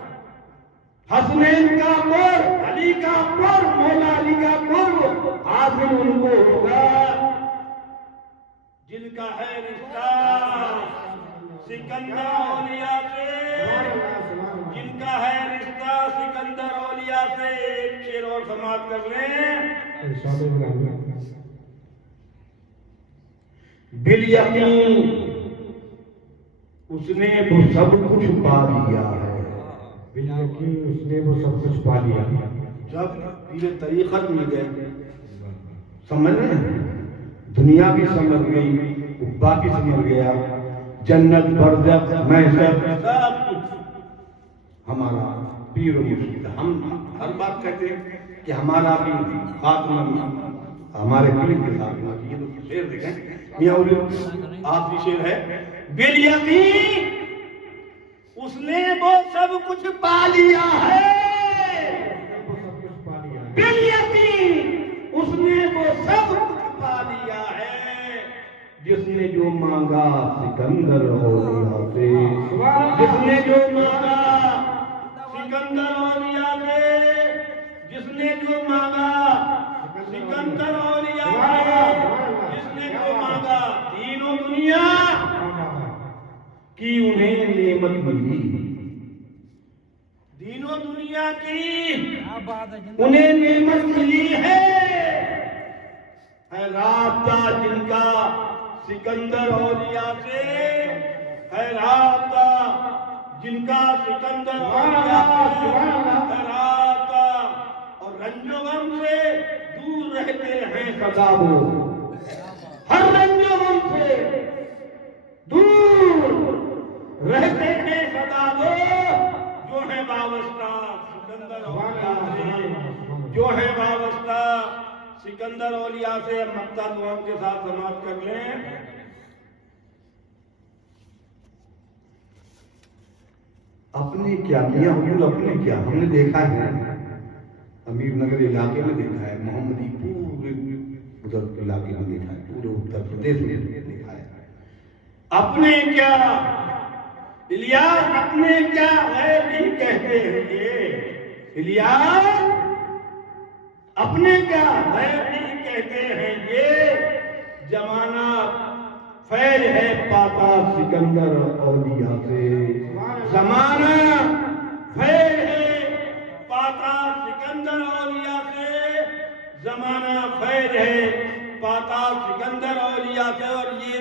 حسنین کا قرب، علی کا قرب، مولا علی کا قرب حاصل ان کو ہوگا جن کا ہے رشتہ سکندر اولیاء سے، جن کا ہے رشتہ سکندر اولیاء سے۔ ایک شعر اور سماعت کر لیں۔ ارشاد الہی، بالیقین اس نے وہ سب کچھ پا لیا ہے۔ بالیقین اس نے وہ سب کچھ پا لیا۔ جب پیر طریقت میں گئے، سمجھ رہے ہیں، دنیا بھی سمجھ گئی، عقبہ بھی سمجھ گیا، جنت برزخ محشر سب کچھ ہمارا پیر و مرشد۔ ہم ہر بات کہتے ہیں کہ ہمارا بھی خاتمہ ہمارے پیر کے ساتھ ہونا چاہیے۔ تو شعر دیکھیں، میاں اولد آخری شعر ہے، بالیقین اس نے وہ سب کچھ پا لیا ہے، وہ سب کچھ پا لیا ہے۔ بالیقین اس نے وہ سب کچھ پا لیا ہے، جس نے جو مانگا سکندر اولیاء سے، جس نے جو مانگا سکندر اولیاء سے، جس نے جو مانگا سکندر اولیاء سے، جس نے جو مانگا دین و دنیا کی انہیں نعمت ملی، دین و دنیا کی انہیں نعمت ملی ہے رابطہ جن کا سکندر اولیاء سے، ہے رابطہ جن کا سکندر اولیاء سے، ہے رابطہ، اور رنج و غم سے دور رہتے ہیں سدا وہ، ہر رنج و غم سے دور رہتے ہیں سدا وہ، جو ہے وابستہ سکندر اولیاء سے، جو ہے وابستہ سکندر اولیاء سے۔ مقطع دعاؤں کے ساتھ سماعت کر لیں۔ اپنے کیا میاں حضور، اپنے کیا، ہم نے دیکھا ہے امیر نگر علاقے میں دیکھا ہے، محمدی پورے ادھر علاقے میں دیکھا ہے، پورے اتر پردیش میں دیکھا ہے۔ اپنے کیا الیاس، اپنے کیا غیر بھی کہتے ہیں یہ، الیاس اپنے کیا غیر بھی کہتے ہیں یہ، زمانہ فیض ہے پاتا سکندر اولیاء سے، زمانہ فیض ہے پاتا سکندر اولیاء سے، زمانہ فیض ہے پاتا سکندر اولیاء سے۔ اور یہ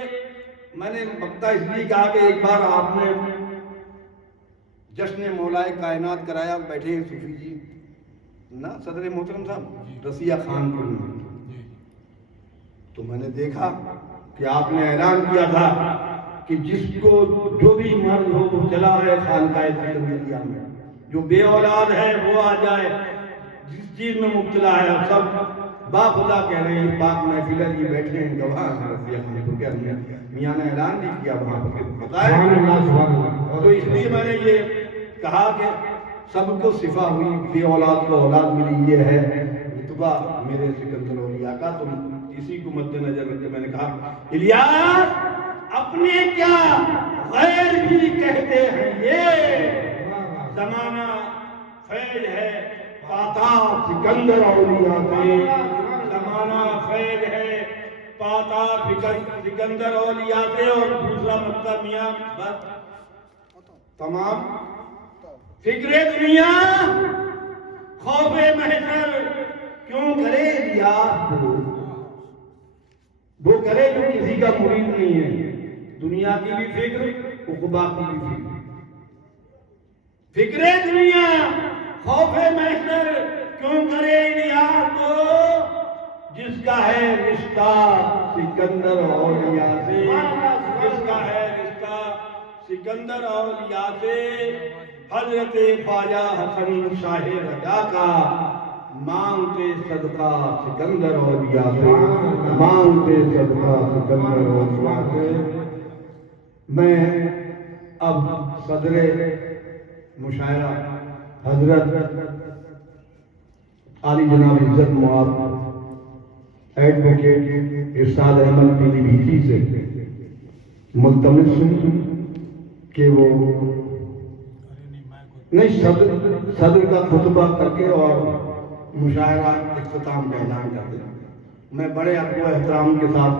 میں نے مقطع اس لیے کہا کہ ایک بار آپ نے جشن مولائے کائنات کرایا، بیٹھے ہیں صوفی جی نا، صدر محترم صاحب رسیہ خان پور میں، تو میں نے دیکھا کہ آپ نے اعلان کیا تھا کہ جس کو جو بھی مرض ہو وہ چلا ہے خانقاہ سکندریہ میں، جو بے اولاد ہے وہ آ جائے، جس چیز میں مبتلا ہے، سب با خدا کہہ رہے ہیں، پاک محفل ہے، یہ بیٹھے ہیں گواہ ہیں رسیہ خان پور کے، میاں نے اعلان نہیں کیا وہاں پر بتایا۔ تو اس لیے میں نے یہ کہا کہ سب کو شفا ہوئی، بے اولاد کو اولاد ملی، یہ ہے رتبہ میرے سکندر اولیاء کا۔ تو اسی کو مد نظر رکھ کے میں نے کہا الیاس اپنے کیا غیر بھی کہتے ہیں یہ، زمانہ فیض ہے پاتا سکندر اولیاء سے، زمانہ فیض ہے پاتا سکندر اولیاء سے۔ اور دوسرا مقطع میاں بس تمام، فکر دنیا خوف محشر کیوں کرے الیاس وہ کرے جو کسی کا مرید نہیں ہے، دنیا کی بھی فکر، عقبہ کی بھی فکر، فکر دنیا خوف محشر کیوں کرے الیاس جس کا ہے رشتہ سکندر اولیاء سے، جس کا ہے رشتہ سکندر اولیاء سے۔ حضرت خواجہ حسن شاہ رضا کا مانگتے صدقہ سکندر اولیاء سے، مانگتے صدقہ سکندر اولیاء سے۔ میں اب صدر مشاعرہ حضرت आली जनाब इज्जत मुआब एडवोकेट इरशाद अहमद पीलीभीत से मुल्तमिस हूँ कि वो नहीं सदर का खुतबा करके और मुशायरा इख्तिताम का ऐलान कर दें। मैं बड़े अदब व एहतराम के साथ,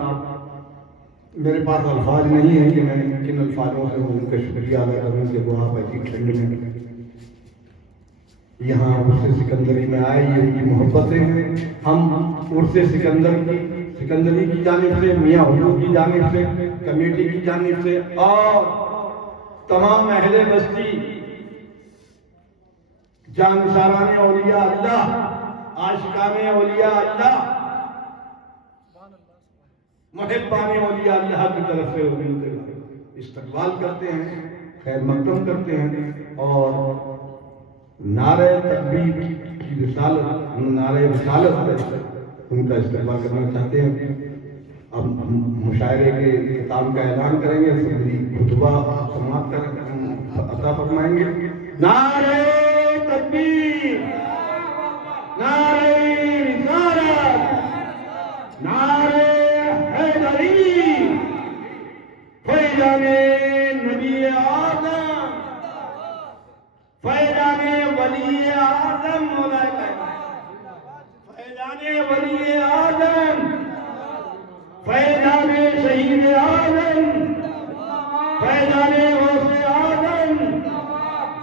मेरे पास अल्फाज नहीं है कि मैं किन अल्फाजों से उनका शुक्रिया अदा करूँ कि वो आप ऐसी ठंड में यहाँ उर्स सिकंदरी में आए, ये उनकी मोहब्बतें हैं। हम उर्स सिकंदरी की जानिब से, मियाँ हुजूर की जानिब से, कमेटी की जानिब से और तमाम अहले बस्ती जानसाराने औलिया अल्लाह, आशिकाने औलिया अल्लाह, मुहिब्बाने औलिया अल्लाह की तरफ से उनका इस्तकबाल करते हैं, खैर मकदम करते हैं और नारे तकबीर की रिसालत, नारे रिसालत से उनका इस्तेमाल करना चाहते हैं। अब मुशायरे के किताब का ऐलान करेंगे, सदरी खुतबा समाप्त कर अता फरमाएंगे। नारे तकबीर, नारे रिसालत, नारे हैदरी, फैजाने नबी आज़म, फैजाने वली आज़म, फैजाने वली आज़म, फैजाने शहीद आज़म, फैजाने गौसे आज़म,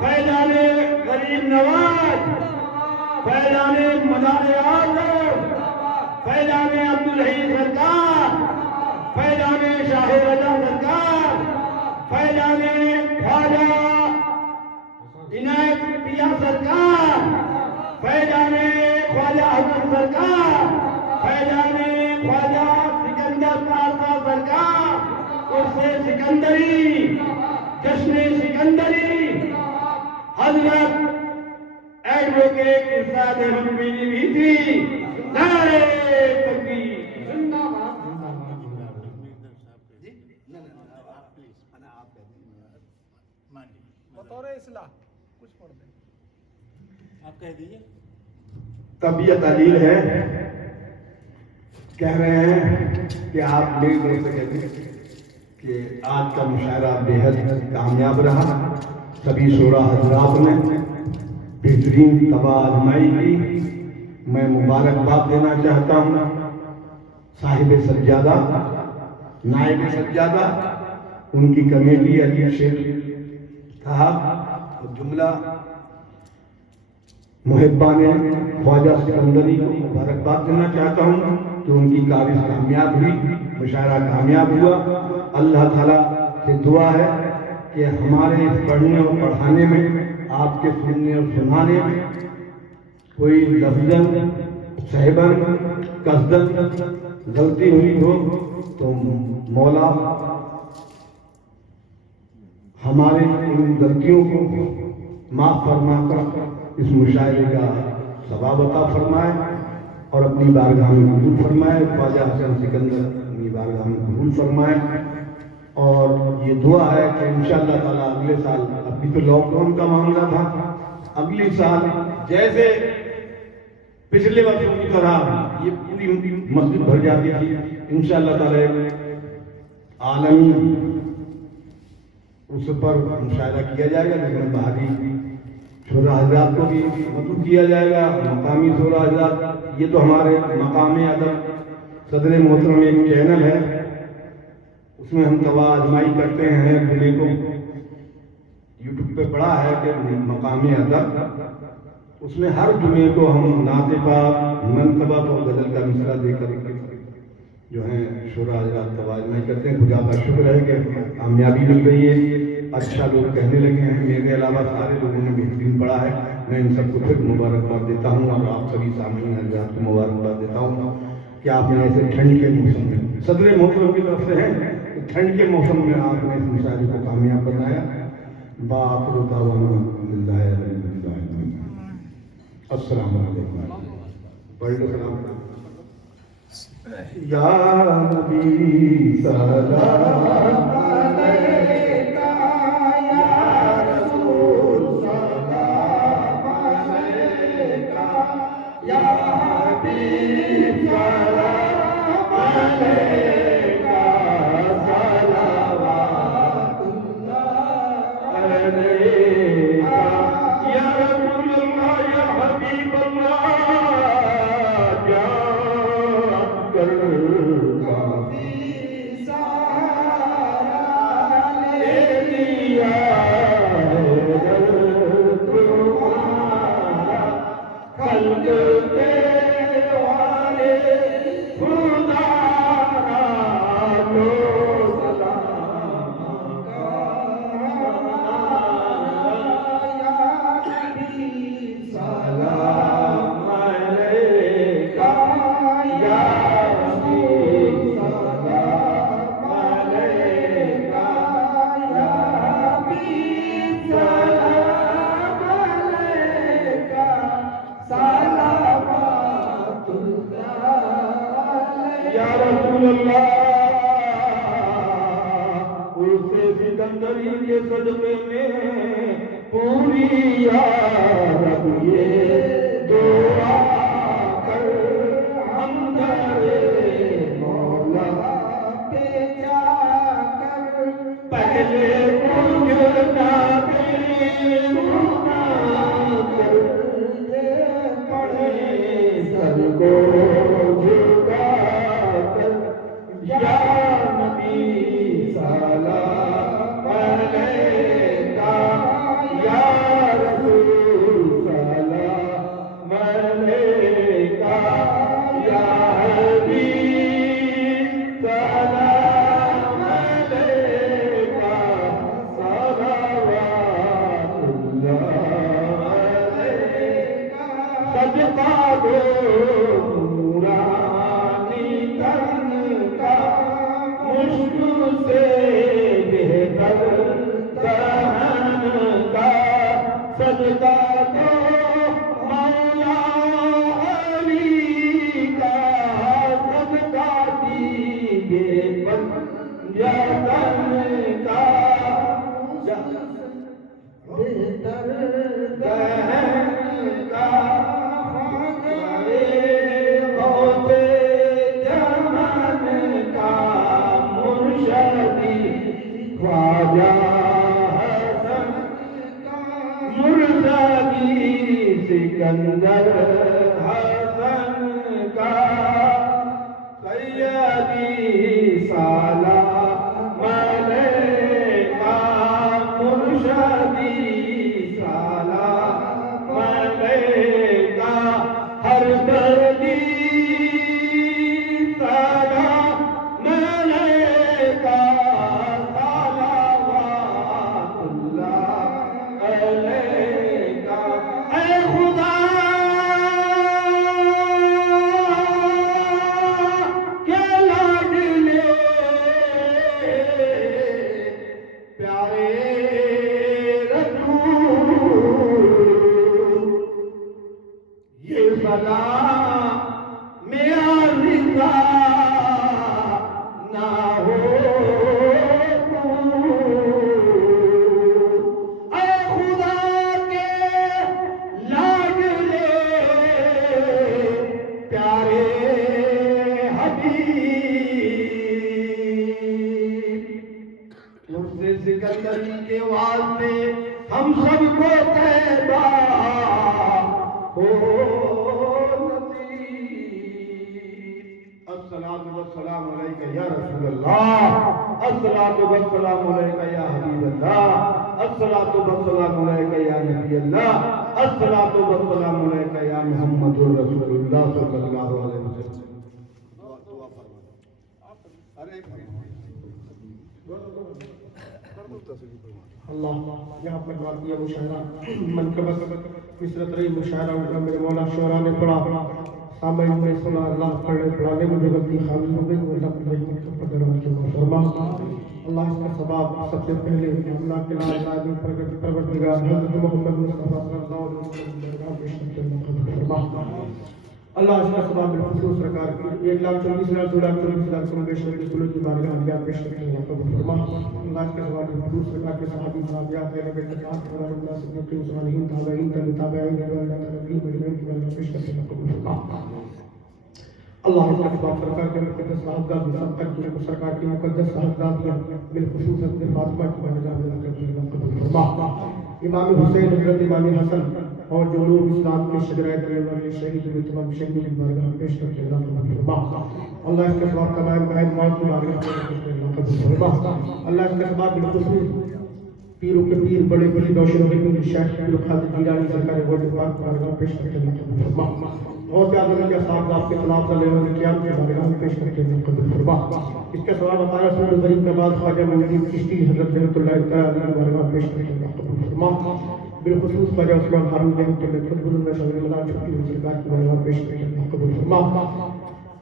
फैजाने गरीब नवाज, फैजाने मदार आज़म, फैजाने अब्दुल हई सरकार, फैजाने शाह रजा सरकार, फैजाने ख्वाजा इनायत पिया सरकार, फैजाने ख्वाजा हसन सरकार, फैजाने ख्वाजा सिकंदर पारसा सरकार, उर्से सिकंदरी, जश्न सिकंदरी, हजरत एडवोकेट इरशाद अहमद पीलीभीती, नारे तकबीर। तब यह दलील है, कह रहे हैं कि आप मेरी तरफ से कहते हैं कि आज का मुशायरा बेहद कामयाब रहा। सभी शोरा हजरात ने बेहतरीन तबा आजमाई की। मैं मुबारकबाद देना चाहता हूँ साहिब सज्जादा, नायब सज्जादा, उनकी कमेटी अली शेख साहब, जुमला मुहिब्बाने ख्वाजा सिकंदरी को मुबारकबाद देना चाहता हूँ कि उनकी काबिज कामयाब हुई, मुशायरा कामयाब हुआ। अल्लाह ताला से दुआ है कि हमारे इस पढ़ने और पढ़ाने में, आपके सुनने और सुनाने में कोई लफ्ज़न, सहबन, कसदन गलती हुई हो तो मौला हमारे इन गलतियों को माफ़ फरमाकर इस मुशायरे का सवाब अता फरमाए और अपनी बारगाह में कबूल फरमाए। ख्वाजा हसन सिकंदर अपनी बारगाह में कबूल फरमाए और ये दुआ है कि इंशाअल्लाह ताला अगले साल, अभी तो लॉकडाउन का मामला था, अगले साल जैसे पिछले वर्षों की तरह ये पूरी मस्जिद भर जाती थी, इंशाअल्लाह ताला आलमी उस पर मुशायरा किया जाएगा, जिसमें बाहरी शोरा हजरात को भी मदद किया जाएगा, मकामी शोरा हजरात। ये तो हमारे मकामी अदब सदर मोहतरम एक चैनल है, उसमें हम तवा आजमाई करते हैं। जुमे को यूट्यूब पे पड़ा है कि मकामी अदब, उसमें हर जुमे को हम नाते पाक, मनकबत और गजल का मिसरा देकर जो है शोरा हजरात तवा आजमाई करते हैं। खुदा का शुक्र है कि कामयाबी मिल रही है, अच्छा लोग कहने लगे हैं। मेरे अलावा सारे लोगों ने बेहतरीन पढ़ा है। मैं इन सबको फिर मुबारकबाद देता हूँ और आप सभी सामने हजरात को मुबारकबाद देता हूँ कि आपने ऐसे ठंड के मौसम में, सदर मोहतरम की तरफ से है, ठंड के मौसम में आपने इस मुशायरे को कामयाब बनाया। बाखिर दावाना अस्सलाम वालेकुम। पढ़ लो सलाम। या नबी सलाम अलैका, या रसूल सलाम अलैका, या سکندری کے صدقے میں پوری یا رب یہ دعا کر ہم تیرے مولا پہ جا کر پہلے پوجنا پڑھے سر کو جھکا کر یا نبی سلام علیکہ یا رسول سلام علیکہ یا حبیب سلام علیکہ صلوات اللہ علیکہ صدقہ دو نورانی تن کا مشکل سے بہتر دہن کا صدقہ دو مولا علی کا صدقہ دیجئے پنجتن کا بہتر دہن کا خواجہ حسن مرزاقی سکندر حسن کا سیدی سلام علیکہ مرشدی سلام علیکہ ہر دردی سلام علیکہ سکندری کے واسطے ہم سب کو پیدا ہو نصیب۔ الصلاۃ والسلام علیکہ یا رسول اللہ، الصلاۃ والسلام علیکہ یا حبیب اللہ، الصلاۃ والسلام علیکہ یا نبی اللہ، الصلاۃ والسلام علیکہ یا محمد رسول اللہ صلی اللہ علیہ وسلم۔ اللہ یہاں پر واقعہ مشاعرہ منقبت مصرت رہی مشاعرہ ہوگا میرے مولا شعراء نے پڑھا، سامعین نے سنا، اللہ پڑھانے میں جو غلطی خالی ہو گئی وہ اللہ کی رحمت کا دروازہ فرما۔ اللہ اس کا ثواب سب سے پہلے اللہ کے نام عظیم پروردگار حضرت محمد مصطفیٰ صلی اللہ علیہ وسلم فرما۔ اللہ اس کا ثواب بالخصوص سرکار کی 1,24,00,000 کم بیش کی کلو کی بارگاہ میں پیش کرتے ہیں قبول فرما۔ اللہ اس کا ثواب بالخصوص سرکار کے صحابی صحابیات ہیں نبی تقاط اور اللہ صدیقین صالحین تابعین تابعین اللہ تعالی مجمعین کی بارگاہ پیش کرتے ہیں قبول فرما۔ اللہ اس کا ثواب سرکار کے مقدس صاحبزاد سرکار کی مقدس صاحبزادیاں بالخصوص حضرت فاطمہ کی بارگاہ میں قبول فرما۔ امام حسین حضرت امام حسن اور جو لوگ اسلام کے شجرۂ طیبہ والے شہید ہوئے تمام شہیدوں کی بارگاہ میں پیش کرتے ہیں اللہ قبول فرما۔ اللہ اس کا ثواب تمام قائد موت کی بارگاہ میں پیش کرتے ہیں اللہ قبول فرما۔ اللہ اس کا ثواب بالخصوص پیروں کے پیر بڑے بڑے روشن ہوئے شیخ پیر خالد جیلانی سرکار غوث پاک کی بارگاہ میں پیش کرتے ہیں اللہ قبول فرما۔ اور کیا اعظم کے صاحب آپ کے خلاف صلی اللہ علیہ وسلم کی بارگاہ میں پیش کرتے ہیں اللہ قبول فرما۔ اس کا ثواب عطا رسول غریب کے بعد خواجہ معین چشتی حضرت رحمۃ اللہ تعالی علیہ کی بارگاہ میں پیش کرتے ہیں اللہ قبول فرما۔ بالخصوص خواجہ عثمان ہارون رحمۃ اللہ خود بزرگ شاہ رمضان چھٹی ہوئی سرکار کی بارگاہ میں پیش کرتے ہیں اللہ قبول فرما۔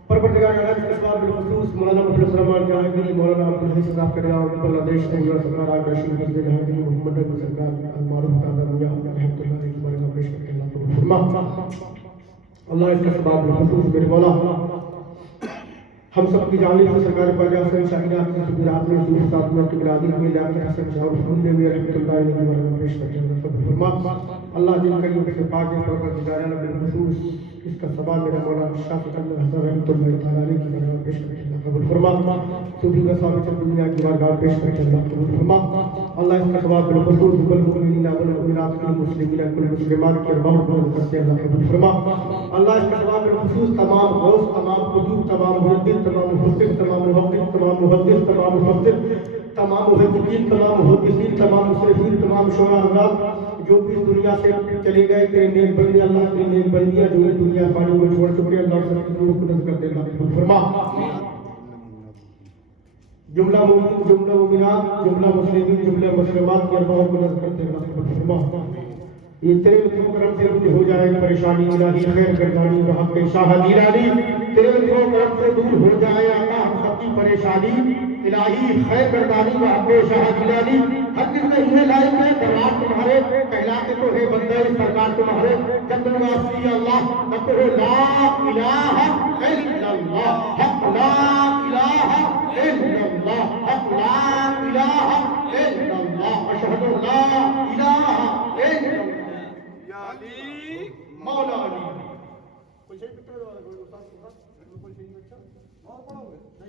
پروردگار عالم کے ثواب بالخصوص مولانا مفلس رحمان جہانگیری مولانا عبدالحی صاحب کے رضا بنگلہ دیش کے سرکار آج رشید حضرت جہانگیری محمد رحمۃ سرکار المعروف تعالی رضا رحمۃ اللہ علیہ کی بارگاہ میں پیش کرتے ہیں اللہ قبول فرما۔ اللہ اس کا ثواب بالخصوص میرے مولا हम सब की जानिब से सरकार ख्वाजा हसन शाहिना की सुबिरात में सूर साधना की बिरादरी में लाकर हसन शाह फूलने में रहमतुल्लाह अलैहि की वरना पेश करते हैं सब फरमा अल्लाह जिनका यूं से पाक है परवरदिगार आलम बिलखुसूस इसका सवाल मेरे मौला शाह सिकंदर हसन रहमतुल्लाह तआला अलैहि की वरना पेश करते हैं सब फरमा सूफी का साबित दुनिया की बारगाह पेश करते हैं सब फरमा अल्लाह इसका सवाल बिलखुसूस कुल मुमिनीना वल मुमिनात कुल मुस्लिमीना कुल मुस्लिमात की बहुत बहुत करते हैं सब फरमा अल्लाह इसका सवाल बिलखुसूस तमाम गौस तमाम कुतुब तमाम मुहद्दिस तमाम मुफस्सिर तमाम मुहक्किक तमाम मुहद्दिस तमाम मुफस्सिर तमाम मुहद्दिसीन तमाम मुहद्दिसीन तमाम मुसर्रिफीन तमाम शुरा हज़रात जो भी इस दुनिया से चले गए तेरे नेक बंदे अल्लाह तेरी नेक बंदियां जो इस दुनिया पानी को छोड़ चुके अल्लाह सबकी रूह को नज़र कर दे अल्लाह फरमा जुमला मुमिन जुमला मुमिनात जुमला मुस्लिमीन जुमला मुस्लिमात की अरबाओं को नज़र कर दे अल्लाह फरमा ये तेरे करम से दूर हो जाए परेशानी इलाही खैर गर्दानी वहाँ पे शाह दीरानी तेरे करम से दूर हो जाए आका हम सबकी परेशानी इलाही खैर गर्दानी वहाँ पे शाह दीरानी हर किस में इन्हें लाए के दरबार तुम्हारे कहलाते तो है बंदे सरकार तुम्हारे जब तुम वासी अल्लाह तब तो ला इलाहा इल्लल्लाह हक ला इलाहा इल्लल्लाह हक ला इलाहा इल्लल्लाह अशहदु ला इलाहा इल्लल्लाह मौला अली कोई सही पिक्चर वाला कोई उस्ताद कोई सही पिक्चर और पढ़ोगे